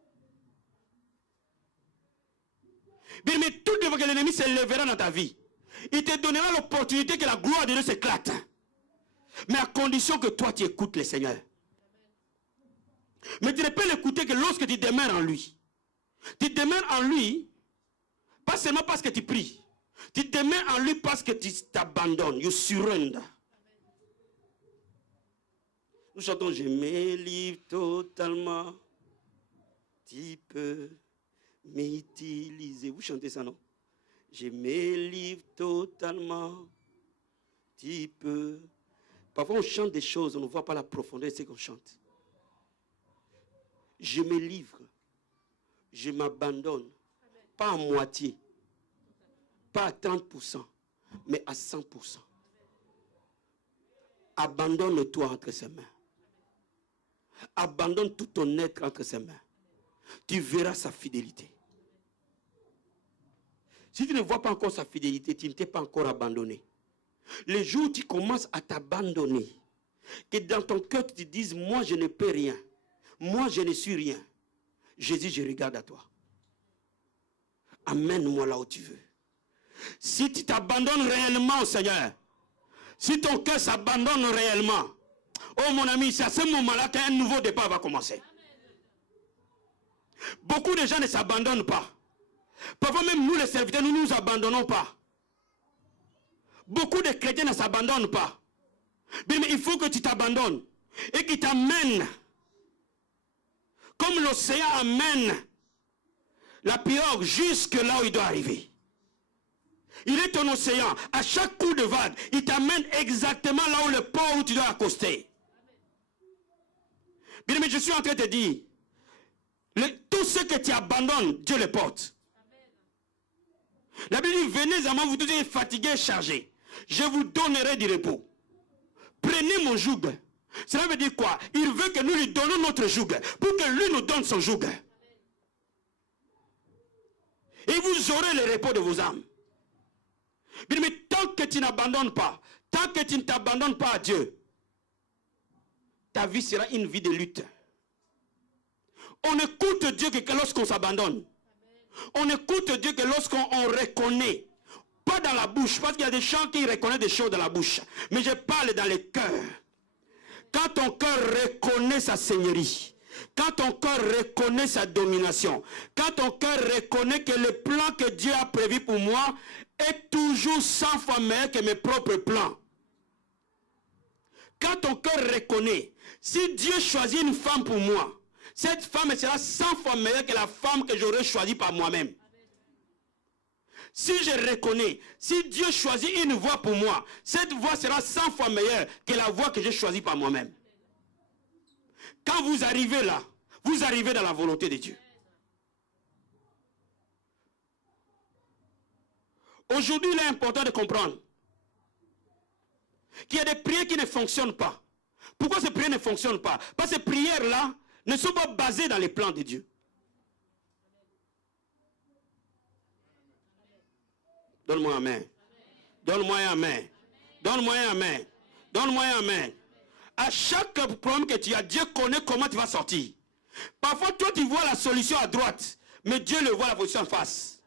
Bien, mais tout devant que l'ennemi se lèvera dans ta vie, il te donnera l'opportunité que la gloire de Dieu s'éclate. Mais à condition que toi, tu écoutes le Seigneur. Mais tu ne peux l'écouter que lorsque tu demeures en lui. Tu demeures en lui, pas seulement parce que tu pries. Tu demeures en lui parce que tu t'abandonnes. You surrender. Nous chantons, je me livre totalement. Tu peux m'utiliser. Vous chantez ça, non? Je me livre totalement. Tu peux. Parfois, on chante des choses, on ne voit pas la profondeur de ce qu'on chante. Je me livre. Je m'abandonne. Pas à moitié. Pas à 30%, mais à 100%. Abandonne-toi entre ses mains. Abandonne tout ton être entre ses mains. Tu verras sa fidélité. Si tu ne vois pas encore sa fidélité, tu ne t'es pas encore abandonné. Le jour où tu commences à t'abandonner, que dans ton cœur tu te dises, moi je ne peux rien, moi je ne suis rien. Jésus, je regarde à toi. Amène-moi là où tu veux. Si tu t'abandonnes réellement au Seigneur, Si ton cœur s'abandonne réellement, oh mon ami, c'est à ce moment-là qu'un nouveau départ va commencer. Beaucoup de gens ne s'abandonnent pas. Parfois même nous les serviteurs, nous ne nous abandonnons pas. Beaucoup de chrétiens ne s'abandonnent pas. Mais il faut que tu t'abandonnes et qu'il t'amène, comme l'océan amène la pirogue jusque là où il doit arriver. Il est ton océan. À chaque coup de vague, il t'amène exactement là où le port où tu dois accoster. Bien, mais je suis en train de te dire, tout ce que tu abandonnes, Dieu le porte. La Bible dit, venez à moi, vous tous êtes fatigués et chargés. Je vous donnerai du repos. Prenez mon joug. Cela veut dire quoi? Il veut que nous lui donnions notre joug, pour que lui nous donne son joug. Et vous aurez le repos de vos âmes. Mais tant que tu n'abandonnes pas, tant que tu ne t'abandonnes pas à Dieu, ta vie sera une vie de lutte. On écoute Dieu que lorsqu'on s'abandonne. On écoute Dieu que lorsqu'on reconnaît. Pas dans la bouche, parce qu'il y a des gens qui reconnaissent des choses dans la bouche. Mais je parle dans le cœur. Quand ton cœur reconnaît sa seigneurie, quand ton cœur reconnaît sa domination, quand ton cœur reconnaît que le plan que Dieu a prévu pour moi est toujours 100 fois meilleur que mes propres plans. Quand ton cœur reconnaît, si Dieu choisit une femme pour moi, cette femme sera 100 fois meilleure que la femme que j'aurais choisie par moi-même. Si je reconnais, si Dieu choisit une voie pour moi, cette voie sera 100 fois meilleure que la voie que j'ai choisie par moi-même. Quand vous arrivez là, vous arrivez dans la volonté de Dieu. Aujourd'hui, il est important de comprendre qu'il y a des prières qui ne fonctionnent pas. Pourquoi ces prières ne fonctionnent pas? Parce que ces prières-là ne sont pas basées dans les plans de Dieu. Donne-moi un amen. Donne-moi un amen. Donne-moi un amen. Donne-moi un amen. À chaque problème que tu as, Dieu connaît comment tu vas sortir. Parfois, toi, tu vois la solution à droite, mais Dieu le voit la position en face.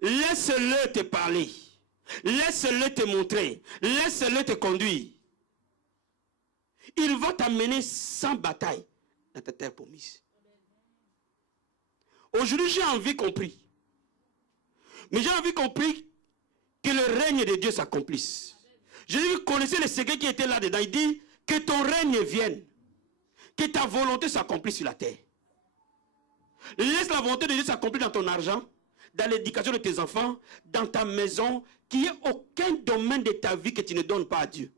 Laisse-le te parler. Laisse-le te montrer. Laisse-le te conduire. Il va t'amener sans bataille dans ta terre promise. Aujourd'hui, j'ai envie compris. Mais j'ai envie compris que le règne de Dieu s'accomplisse. Jésus connaissait le secret qui était là-dedans. Il dit que ton règne vienne. Que ta volonté s'accomplisse sur la terre. Laisse la volonté de Dieu s'accomplir dans ton argent, dans l'éducation de tes enfants, dans ta maison, qu'il n'y ait aucun domaine de ta vie que tu ne donnes pas à Dieu.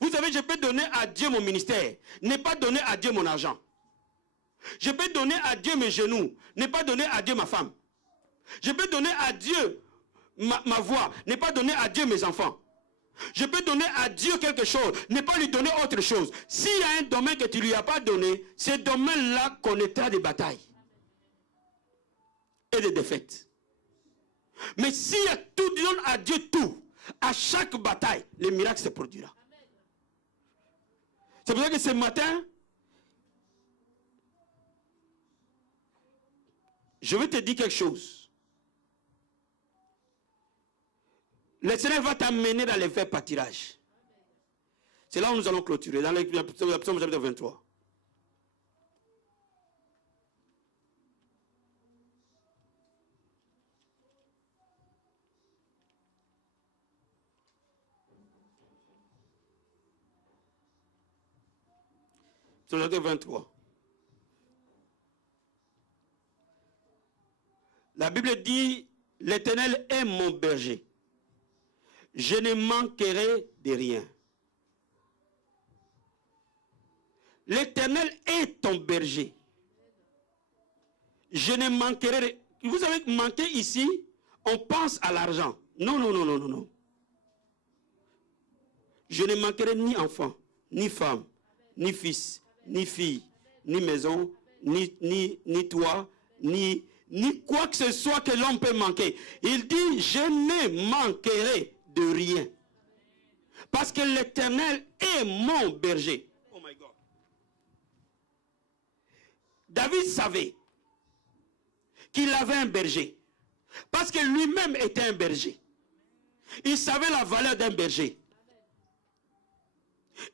Vous savez, je peux donner à Dieu mon ministère, ne pas donner à Dieu mon argent. Je peux donner à Dieu mes genoux, ne pas donner à Dieu ma femme. Je peux donner à Dieu ma voix, ne pas donner à Dieu mes enfants. Je peux donner à Dieu quelque chose, ne pas lui donner autre chose. S'il y a un domaine que tu ne lui as pas donné, ce domaine-là connaîtra des batailles et des défaites. Mais s'il y a tout, donne à Dieu tout, à chaque bataille, le miracle se produira. C'est pour ça que ce matin, je vais te dire quelque chose. Le Seigneur va t'amener dans les verts pâtirages. C'est là où nous allons clôturer, dans le psaume chapitre 23. Psaume chapitre 23. La Bible dit, l'Éternel est mon berger. Je ne manquerai de rien. L'Éternel est ton berger. Je ne manquerai. Vous savez, manquer ici, on pense à l'argent. Non, non, non, non, non, non. Je ne manquerai ni enfant, ni femme, ni fils, ni fille, ni maison, ni toit, ni quoi que ce soit que l'homme peut manquer. Il dit, je ne manquerai de rien. Parce que l'Éternel est mon berger. Oh my God. David savait qu'il avait un berger. Parce que lui-même était un berger. Il savait la valeur d'un berger.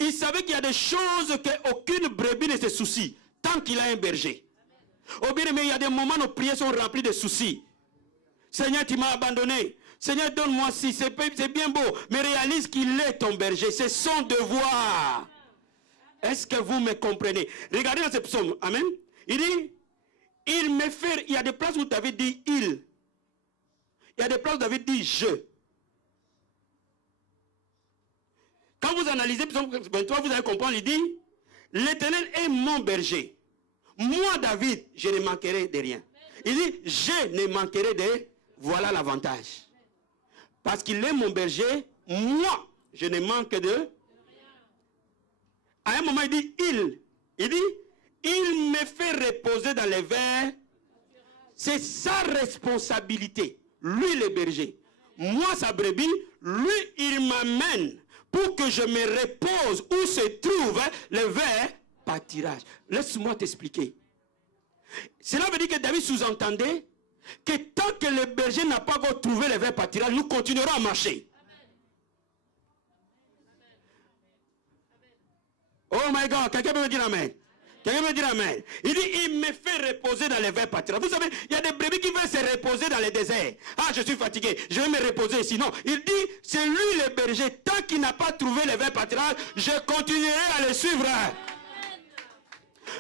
Il savait qu'il y a des choses qu'aucune brebis ne se soucie tant qu'il a un berger. Au bien aimé, il y a des moments où nos prières sont remplies de soucis. Seigneur, tu m'as abandonné. Seigneur, donne-moi ci. C'est bien beau. Mais réalise qu'il est ton berger. C'est son devoir. Est-ce que vous me comprenez? Regardez dans ce psaume. Amen. Il dit, il me fait... Il y a des places où David dit il. Il y a des places où David dit je. Quand vous analysez psaume 23, vous allez comprendre. Il dit, l'Éternel est mon berger. Moi, David, je ne manquerai de rien. Il dit, je ne manquerai de... Voilà l'avantage. Parce qu'il est mon berger, moi, je ne manque de... À un moment, il dit, il dit, il me fait reposer dans les verts. C'est sa responsabilité. Lui, le berger. Moi, sa brebis, lui, il m'amène pour que je me repose où se trouve le vert pâturage. Laisse-moi t'expliquer. Cela veut dire que David sous-entendait que tant que le berger n'a pas encore trouvé le vert pâturage, nous continuerons à marcher. Oh my God, quelqu'un peut me dire amen? Quelqu'un peut me dire amen? Il dit, il me fait reposer dans les verts pâturages. Vous savez, il y a des brebis qui veulent se reposer dans les déserts. Ah, je suis fatigué, je vais me reposer ici. Non, il dit, c'est lui le berger. Tant qu'il n'a pas trouvé les verts pâturages, je continuerai à le suivre.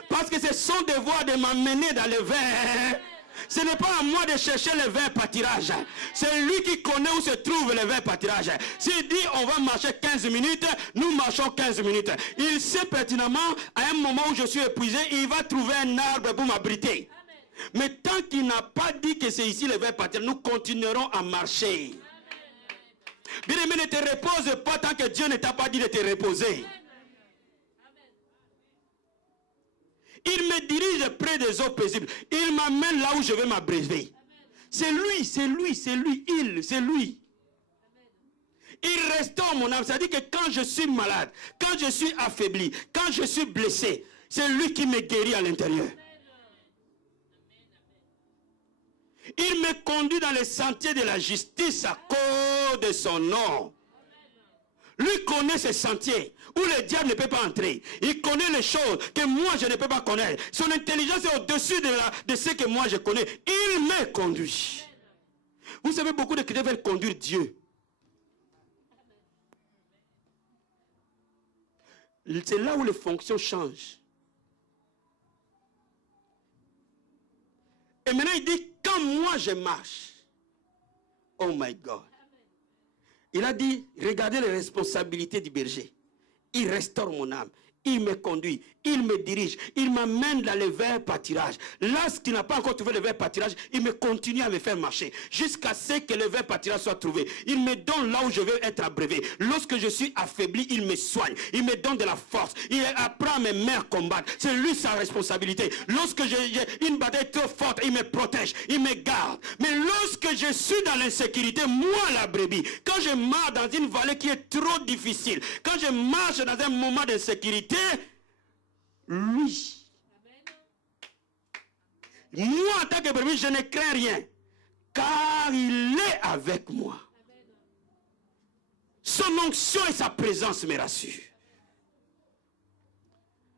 Parce que c'est son devoir de m'amener dans le vert. Ce n'est pas à moi de chercher le vert pâturage. C'est lui qui connaît où se trouve le vert pâturage. S'il dit on va marcher 15 minutes, nous marchons 15 minutes. Il sait pertinemment, à un moment où je suis épuisé, il va trouver un arbre pour m'abriter. Mais tant qu'il n'a pas dit que c'est ici le vert pâturage, nous continuerons à marcher. Bien aimé, ne te repose pas tant que Dieu ne t'a pas dit de te reposer. Il me dirige près des eaux paisibles. Il m'amène là où je vais m'abreuver. C'est lui, c'est lui, c'est lui, c'est lui. Il restaure mon âme. C'est-à-dire que quand je suis malade, quand je suis affaibli, quand je suis blessé, c'est lui qui me guérit à l'intérieur. Il me conduit dans les sentiers de la justice à cause de son nom. Lui connaît ces sentiers où le diable ne peut pas entrer. Il connaît les choses que moi je ne peux pas connaître. Son intelligence est au-dessus de ce que moi je connais. Il me conduit. Vous savez, beaucoup de chrétiens veulent conduire Dieu. C'est là où les fonctions changent. Et maintenant il dit, quand moi je marche, oh my God. Il a dit, regardez les responsabilités du berger. Il restaure mon âme. Il me conduit. Il me dirige. Il m'amène dans le vert pâturage. Lorsqu'il n'a pas encore trouvé le vert pâturage, il me continue à me faire marcher. Jusqu'à ce que le vert pâturage soit trouvé. Il me donne là où je veux être abreuvé. Lorsque je suis affaibli, il me soigne. Il me donne de la force. Il apprend à mes mains à combattre. C'est lui sa responsabilité. Lorsque j'ai une bataille trop forte, il me protège. Il me garde. Mais lorsque je suis dans l'insécurité, moi la brebis, quand je marche dans une vallée qui est trop difficile, quand je marche dans un moment d'insécurité, lui. Moi, en tant que brebis, je ne crains rien. Car il est avec moi. Son onction et sa présence me rassurent.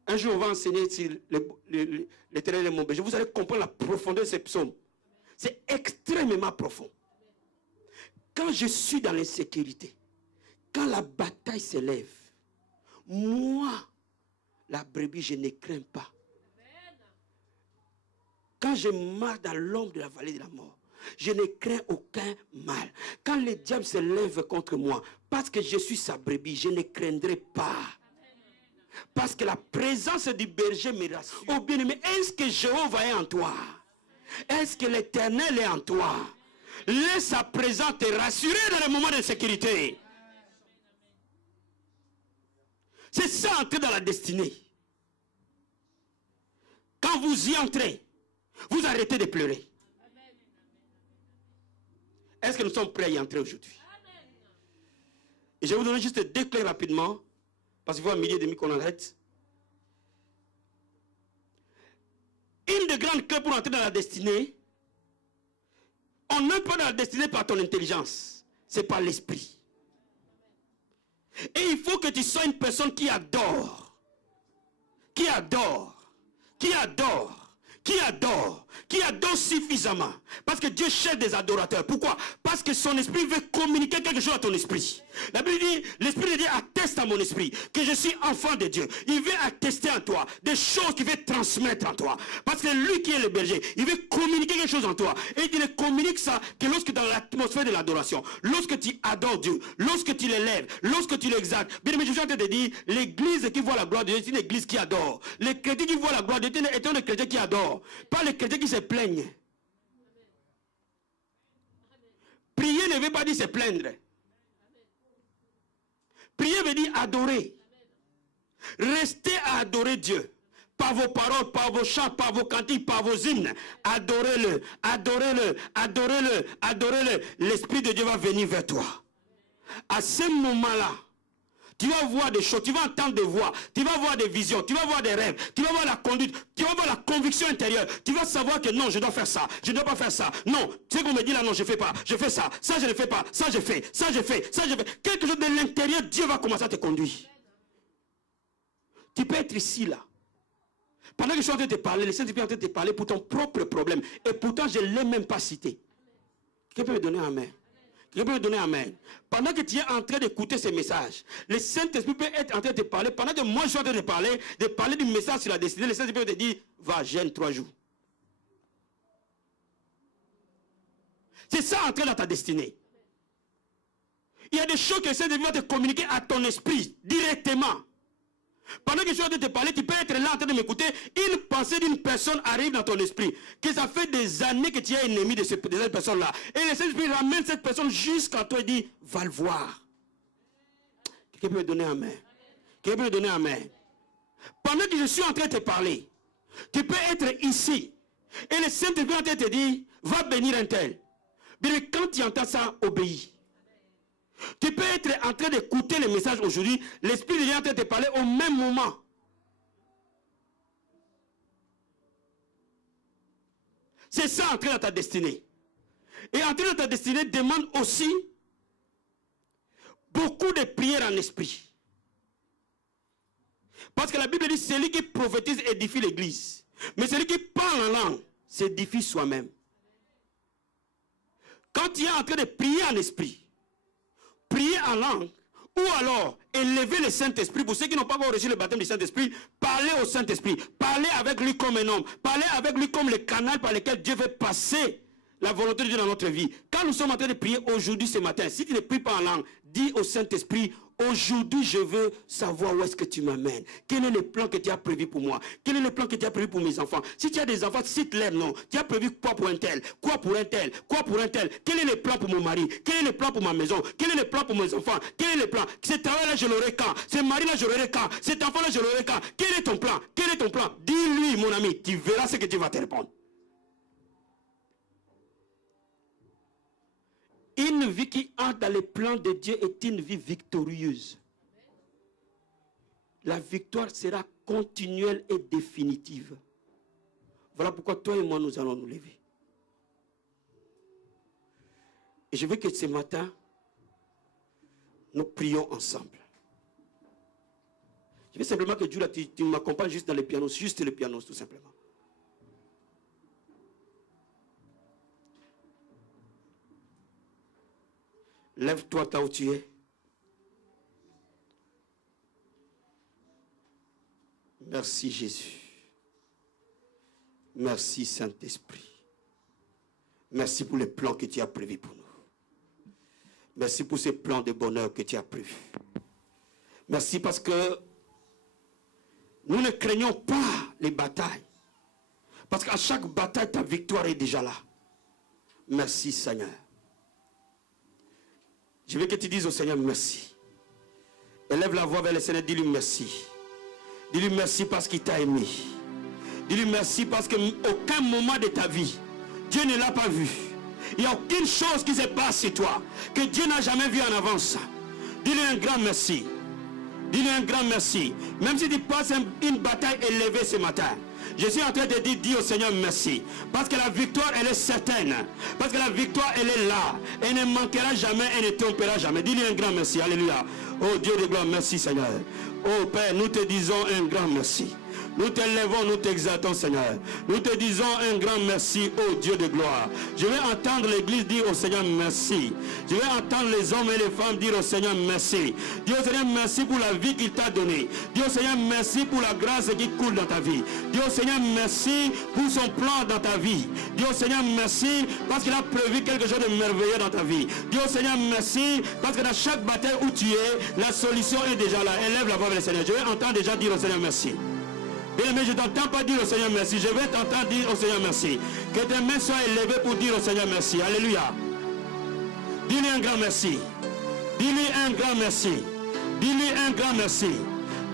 Un jour, on va enseigner sur l'Éternel est mon berger. Vous allez comprendre la profondeur de ces psaumes. C'est extrêmement profond. Quand je suis dans l'insécurité, quand la bataille s'élève, moi, la brebis, je ne crains pas. Quand je marche dans l'ombre de la vallée de la mort, je ne crains aucun mal. Quand le diable se lève contre moi, parce que je suis sa brebis, je ne craindrai pas. Parce que la présence du berger me rassure. Oh bien-aimé, est-ce que Jéhovah est en toi? Est-ce que l'Éternel est en toi? Laisse sa présence te rassurer dans les moments de sécurité. C'est ça, entrer dans la destinée. Quand vous y entrez, vous arrêtez de pleurer. Est-ce que nous sommes prêts à y entrer aujourd'hui? Et je vais vous donner juste deux clés rapidement, parce qu'il faut un millier et demi qu'on arrête. Une des grandes clés pour entrer dans la destinée, on n'entre pas dans la destinée par ton intelligence. c'est par l'esprit. Et il faut que tu sois une personne qui adore. Qui adore. Qui adore. Qui adore. Qui adore suffisamment. Parce que Dieu cherche des adorateurs. Pourquoi? Parce que son esprit veut communiquer quelque chose à ton esprit. La Bible dit, l'esprit de Dieu atteste à mon esprit que je suis enfant de Dieu. Il veut attester en toi des choses qu'il veut transmettre en toi. Parce que lui qui est le berger, il veut communiquer quelque chose en toi. Et il ne communique ça que lorsque dans l'atmosphère de l'adoration, lorsque tu adores Dieu, lorsque tu l'élèves, lorsque tu l'exaltes. Bien, mais je suis en train de dire, l'église qui voit la gloire de Dieu, c'est une église qui adore. Les chrétiens qui voient la gloire de Dieu est un chrétien qui adore. Pas les chrétiens qui se plaignent. Prier ne veut pas dire se plaindre. Prier veut dire adorer. Restez à adorer Dieu. Par vos paroles, par vos chants, par vos cantiques, par vos hymnes. Adorez-le, adorez-le, adorez-le, adorez-le. L'Esprit de Dieu va venir vers toi. À ce moment-là, tu vas voir des choses, tu vas entendre des voix, tu vas voir des visions, tu vas voir des rêves, tu vas voir la conduite, tu vas voir la conviction intérieure. Tu vas savoir que non, je dois faire ça, je ne dois pas faire ça. Non, tu sais qu'on me dit là, non, je ne fais pas, je fais ça, ça je ne fais pas, ça je fais, ça je fais, ça je fais. Quelque chose de l'intérieur, Dieu va commencer à te conduire. Tu peux être ici là. Pendant que je suis en train de te parler, le Saint-Esprit est en train de te parler pour ton propre problème. Et pourtant, je ne l'ai même pas cité. Qui peut me donner un amen? Je peux me donner amen. Pendant que tu es en train d'écouter ces messages, le Saint-Esprit peut être en train de te parler. Pendant que moi je suis en train de parler du message sur la destinée, le Saint-Esprit peut te dire, va, jeûne 3 jours. C'est ça entrer dans ta destinée. Il y a des choses que le Saint-Esprit va te communiquer à ton esprit directement. Pendant que je suis en train de te parler, tu peux être là en train de m'écouter. Une pensée d'une personne arrive dans ton esprit. Que ça fait des années que tu es ennemi de cette personne-là. Et le Saint-Esprit ramène cette personne jusqu'à toi et dit, va le voir. Quelqu'un peut me donner un amen? Quelqu'un peut me donner un amen? Pendant que je suis en train de te parler, tu peux être ici. Et le Saint-Esprit est en train de te dire, va bénir un tel. Mais quand tu entends ça, obéis. Tu peux être en train d'écouter les messages aujourd'hui, l'Esprit de Dieu est en train de te parler au même moment. C'est ça, entrer dans ta destinée. Et entrer dans ta destinée demande aussi beaucoup de prières en esprit. Parce que la Bible dit, celui qui prophétise édifie l'église. Mais celui qui parle en langue s'édifie soi-même. Quand tu es en train de prier en esprit, prier en langue, ou alors élever le Saint-Esprit. Pour ceux qui n'ont pas encore reçu le baptême du Saint-Esprit, parler au Saint-Esprit, parler avec lui comme un homme, parler avec lui comme le canal par lequel Dieu veut passer la volonté de Dieu dans notre vie. Quand nous sommes en train de prier aujourd'hui, ce matin, si tu ne pries pas en langue, dis au Saint-Esprit, aujourd'hui je veux savoir où est-ce que tu m'amènes. Quel est le plan que tu as prévu pour moi? Quel est le plan que tu as prévu pour mes enfants? Si tu as des enfants, cite leur nom. Tu as prévu quoi pour un tel? Quoi pour un tel? Quoi pour un tel? Quel est le plan pour mon mari? Quel est le plan pour ma maison? Quel est le plan pour mes enfants? Quel est le plan? Ce travail-là, je l'aurai quand? Ce mari-là, je l'aurai quand? Cet enfant-là, je l'aurai quand? Quel est ton plan? Quel est ton plan? Dis-lui, mon ami, tu verras ce que Dieu va te répondre. Une vie qui entre dans les plans de Dieu est une vie victorieuse. La victoire sera continuelle et définitive. Voilà pourquoi toi et moi, nous allons nous lever. Et je veux que ce matin, nous prions ensemble. Je veux simplement que Dieu, là, tu m'accompagnes juste dans les pianos, juste les pianos, tout simplement. Lève-toi là où tu es. Merci Jésus. Merci Saint-Esprit. Merci pour les plans que tu as prévus pour nous. Merci pour ces plans de bonheur que tu as prévus. Merci parce que nous ne craignons pas les batailles. Parce qu'à chaque bataille, ta victoire est déjà là. Merci Seigneur. Je veux que tu dises au Seigneur merci. Élève la voix vers le Seigneur, dis-lui merci. Dis-lui merci parce qu'il t'a aimé. Dis-lui merci parce qu'aucun moment de ta vie, Dieu ne l'a pas vu. Il n'y a aucune chose qui se passe sur toi que Dieu n'a jamais vu en avance. Dis-lui un grand merci. Dis-lui un grand merci. Même si tu passes une bataille élevée ce matin, Je suis en train de dire au Seigneur merci. Parce que la victoire, elle est certaine. Parce que la victoire, elle est là. Elle ne manquera jamais, elle ne trompera jamais. Dis-lui un grand merci. Alléluia. Oh Dieu de gloire, merci Seigneur. Oh Père, nous te disons un grand merci. Nous t'élèvons, nous t'exaltons Seigneur. Nous te disons un grand merci, ô Dieu de gloire. Je vais entendre l'église dire au Seigneur merci. Je vais entendre les hommes et les femmes dire au Seigneur merci. Dis au Seigneur merci pour la vie qu'il t'a donnée. Dis au Seigneur merci pour la grâce qui coule dans ta vie. Dis au Seigneur merci pour son plan dans ta vie. Dis au Seigneur merci parce qu'il a prévu quelque chose de merveilleux dans ta vie. Dis au Seigneur merci parce que dans chaque bataille où tu es, la solution est déjà là. Élève la voix vers le Seigneur. Je vais entendre déjà dire au Seigneur merci. Bien-aimé, je ne t'entends pas dire au Seigneur merci. Je vais t'entendre dire au Seigneur merci. Que tes mains soient élevées pour dire au Seigneur merci. Alléluia. Dis-lui un grand merci. Dis-lui un grand merci. Dis-lui un grand merci.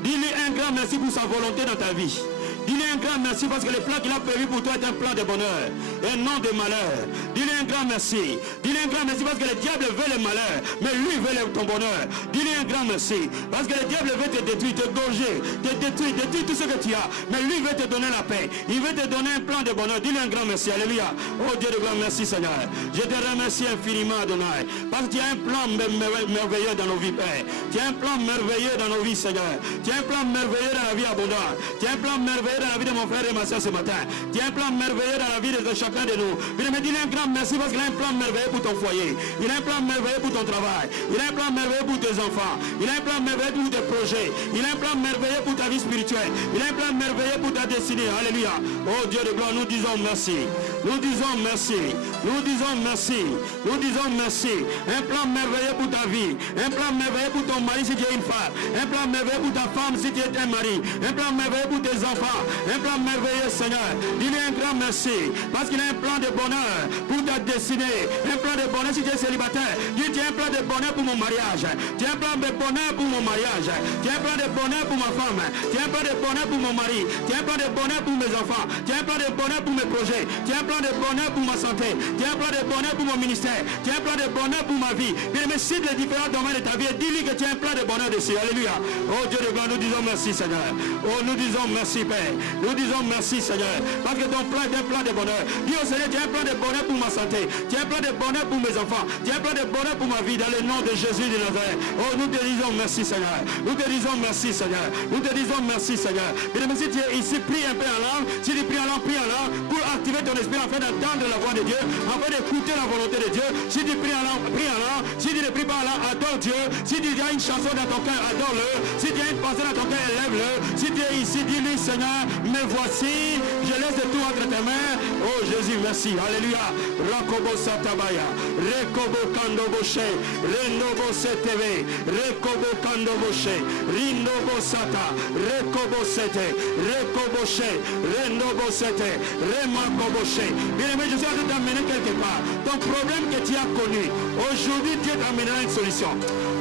Dis-lui un grand merci pour sa volonté dans ta vie. Dis-lui un grand merci parce que le plan qu'il a prévu pour toi est un plan de bonheur et non de malheur. Dis-lui un grand merci. Dis-lui un grand merci parce que le diable veut le malheur, mais lui veut ton bonheur. Dis-lui un grand merci parce que le diable veut te détruire, te gorger, te détruire tout ce que tu as. Mais lui veut te donner la paix. Il veut te donner un plan de bonheur. Dis-lui un grand merci. Alléluia. Oh Dieu de gloire, merci Seigneur. Je te remercie infiniment, Adonai, parce que tu as un plan merveilleux dans nos vies, Père. Tu as un plan merveilleux dans nos vies, Seigneur. Tu as un plan merveilleux dans la vie abondante. Tu as un plan merveilleux dans la vie de mon frère et ma soeur ce matin. Tu as un plan merveilleux dans la vie de chacun de nous. Il me dit un grand merci parce qu'il a un plan merveilleux pour ton foyer. Il a un plan merveilleux pour ton travail. Il a un plan merveilleux pour tes enfants. Il a un plan merveilleux pour tes projets. Il a un plan merveilleux pour ta vie spirituelle. Il a un plan merveilleux pour ta destinée. Alléluia. Oh Dieu de gloire, nous disons merci. Nous disons merci. Nous disons merci. Nous disons merci. Un plan merveilleux pour ta vie. Un plan merveilleux pour ton mari si tu es une femme. Un plan merveilleux pour ta femme si tu es un mari. Un plan merveilleux pour tes enfants. Un plan merveilleux, Seigneur. Il est un grand merci parce qu'il a un plan de bonheur pour ta destinée. Un plan de bonheur si tu es célibataire. Dieu, tu as un plan de bonheur pour mon mariage. Tu as un plan de bonheur pour mon mariage. Tu as un plan de bonheur pour ma femme. Tu as un plan de bonheur pour mon mari. Tu as un plan de bonheur pour mes enfants. Tu as un plan de bonheur pour mes projets. Tu as un plan de bonheur pour ma santé. Tu as un plan de bonheur pour mon ministère. Tu as un plan de bonheur pour ma vie. Bien, mais cible les différents domaines de ta vie et dis-lui que tu as un plan de bonheur dessus. Alléluia. Oh Dieu de gloire, nous disons merci, Seigneur. Oh, nous disons merci, Père. Nous disons merci, Seigneur, parce que ton plan est un plan de bonheur. Dis au Seigneur, tu as un plan de bonheur pour ma santé. Tu as un plan de bonheur pour mes enfants. Tu as un plan de bonheur pour ma vie dans le nom de Jésus de Nazareth. Oh, nous te disons merci, Seigneur. Nous te disons merci, Seigneur. Nous te disons merci, Seigneur. Bien, mais si tu es ici, prie un peu en langue. Si tu pries en langue, prie en langue pour activer ton esprit afin d'entendre la voix de Dieu, afin d'écouter la volonté de Dieu. Si tu pries en langue, prie en langue. Si tu ne pries pas en langue, adore Dieu. Si tu as une chanson dans ton cœur, adore-le. Si tu as une pensée dans ton cœur, élève-le. Si tu es ici, dis-lui, Seigneur, me voici. Je laisse tout entre tes mains. Oh Jésus, merci. Alléluia. Rakobo Satabaya. Rekobo Kandoboshe. Rendobo Seteve. Rekobo Kandoboshe. Rindobo Sata. Rekobo Sete. Rekoboshe. Rendobo Sete. Remakoboshe. Bien aimé, je suis en train d'amener quelque part. Ton problème que tu as connu, aujourd'hui Dieu t'amènera une solution.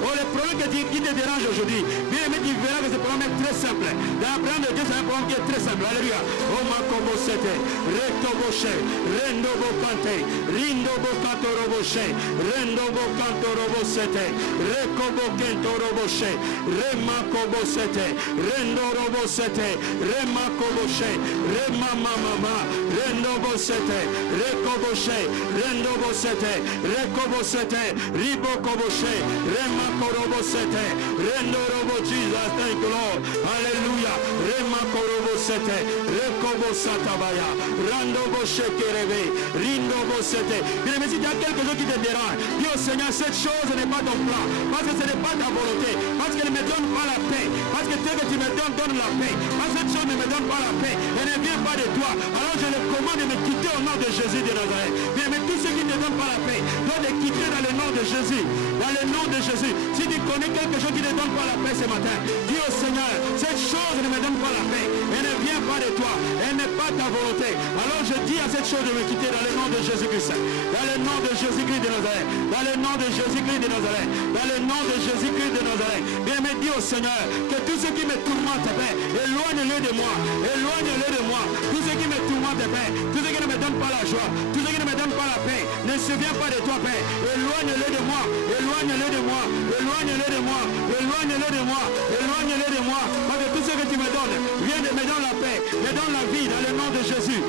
Oh, le problème qui te dérange aujourd'hui, bien aimé, tu verras que ce problème est très simple. Dans la parole de Dieu, c'est un problème qui est très simple. Alléluia. Oh, Makobo Sete. Rekoboshe. Rendobo Kante. Rindobo Kantoroboshe. Rendobo Kantorobosete. Rekobo Kentoroboshe. Remakobo Sete. Rendorobo Sete. Remakoboshe. Remamama. Rendobo Sete. Rekoboshe. Rendobo Sete. Rekobosete. Ribokoboshe. Remakorobosete. Rendorobo Jesus. Thank you, Lord. Alléluia. Remakorobosete. Rekobosatabaya. Randobochekerebe. Rindobosete. Bien, mais si tu as quelque chose qui te dérange, dis au Seigneur, cette chose n'est pas ton plan. Parce que ce n'est pas ta volonté. Parce qu'elle ne me donne pas la paix. Parce que ce que tu me donnes, donne la paix. Parce que cette chose ne me donne pas la paix. Elle ne vient pas de toi. Alors je le commande de me quitter au nom de Jésus de Nazareth. Bien, mais tout ce qui ne donne pas la paix, doit te quitter dans le nom de Jésus. Dans le nom de Jésus. Si tu connais quelque chose qui ne donne pas la paix ce matin, dis au Seigneur, cette chose ne me donne pas la paix. Elle ne vient pas de toi. Elle n'est pas ta volonté. Alors je dis à cette chose de me quitter dans le nom de Jésus-Christ. Dans le nom de Jésus-Christ de Nazareth. Dans le nom de Jésus-Christ de Nazareth. Dans le nom de Jésus-Christ de Nazareth. Bien, me dis au Seigneur que tout ce qui me tourmente, Père, éloigne-le de moi. Éloigne-le de moi. Tout ce qui me tourmente, Père, tout ce qui ne me donne pas la joie, tout ce qui ne me donne pas la paix, ne se vient pas de toi, Père. Éloigne-le de moi. Éloigne-le de moi. Éloigne-le de moi. Éloigne-le de moi. Éloigne-le de moi. Parce que tout Tout ce que tu me donnes, viens de me donner la paix, me donne la vie dans le nom de Jésus.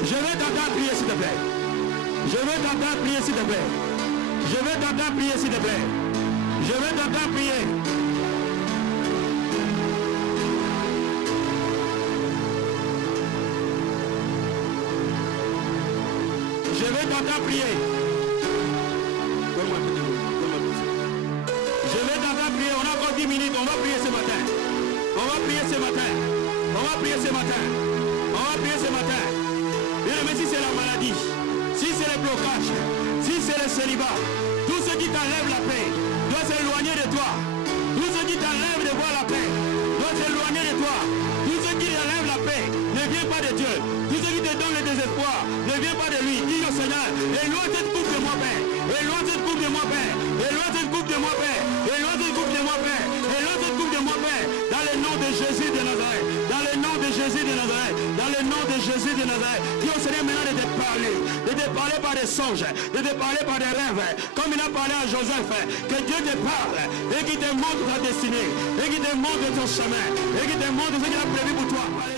Je vais t'entendre prier s'il te plaît. Je vais t'entendre prier s'il te plaît. Je vais t'entendre prier s'il te plaît. Je vais t'entendre prier. Je vais t'entendre prier. Je vais t'entendre prier. On a encore 10 minutes. On va prier ce matin. On va prier ce matin. On va prier ce matin. On va prier ce matin. Mais si c'est la maladie, si c'est le blocage, si c'est le célibat, tout ce qui t'enlève la paix doit s'éloigner de toi. Tout ce qui t'enlève de voir la paix doit s'éloigner de toi. Tout ce qui t'enlève la paix ne vient pas de Dieu. Tout ce qui te donne le désespoir ne vient pas de lui. Dis au Seigneur, éloigne cette coupe de moi, Père. Éloigne cette coupe de moi, Père. Éloigne cette coupe de moi, Père. Éloigne cette coupe de moi, Père. Éloigne cette coupe de moi, Père. Dans le nom de Jésus de Nazareth. Dans le nom de Jésus de Nazareth. Dans le nom de Jésus de Nazareth. Dis au Seigneur maintenant de te parler par des songes, de te parler par des rêves, comme il a parlé à Joseph, que Dieu te parle et qu'il te montre ta destinée, et qu'il te montre ton chemin, et qu'il te montre ce qu'il a prévu pour toi.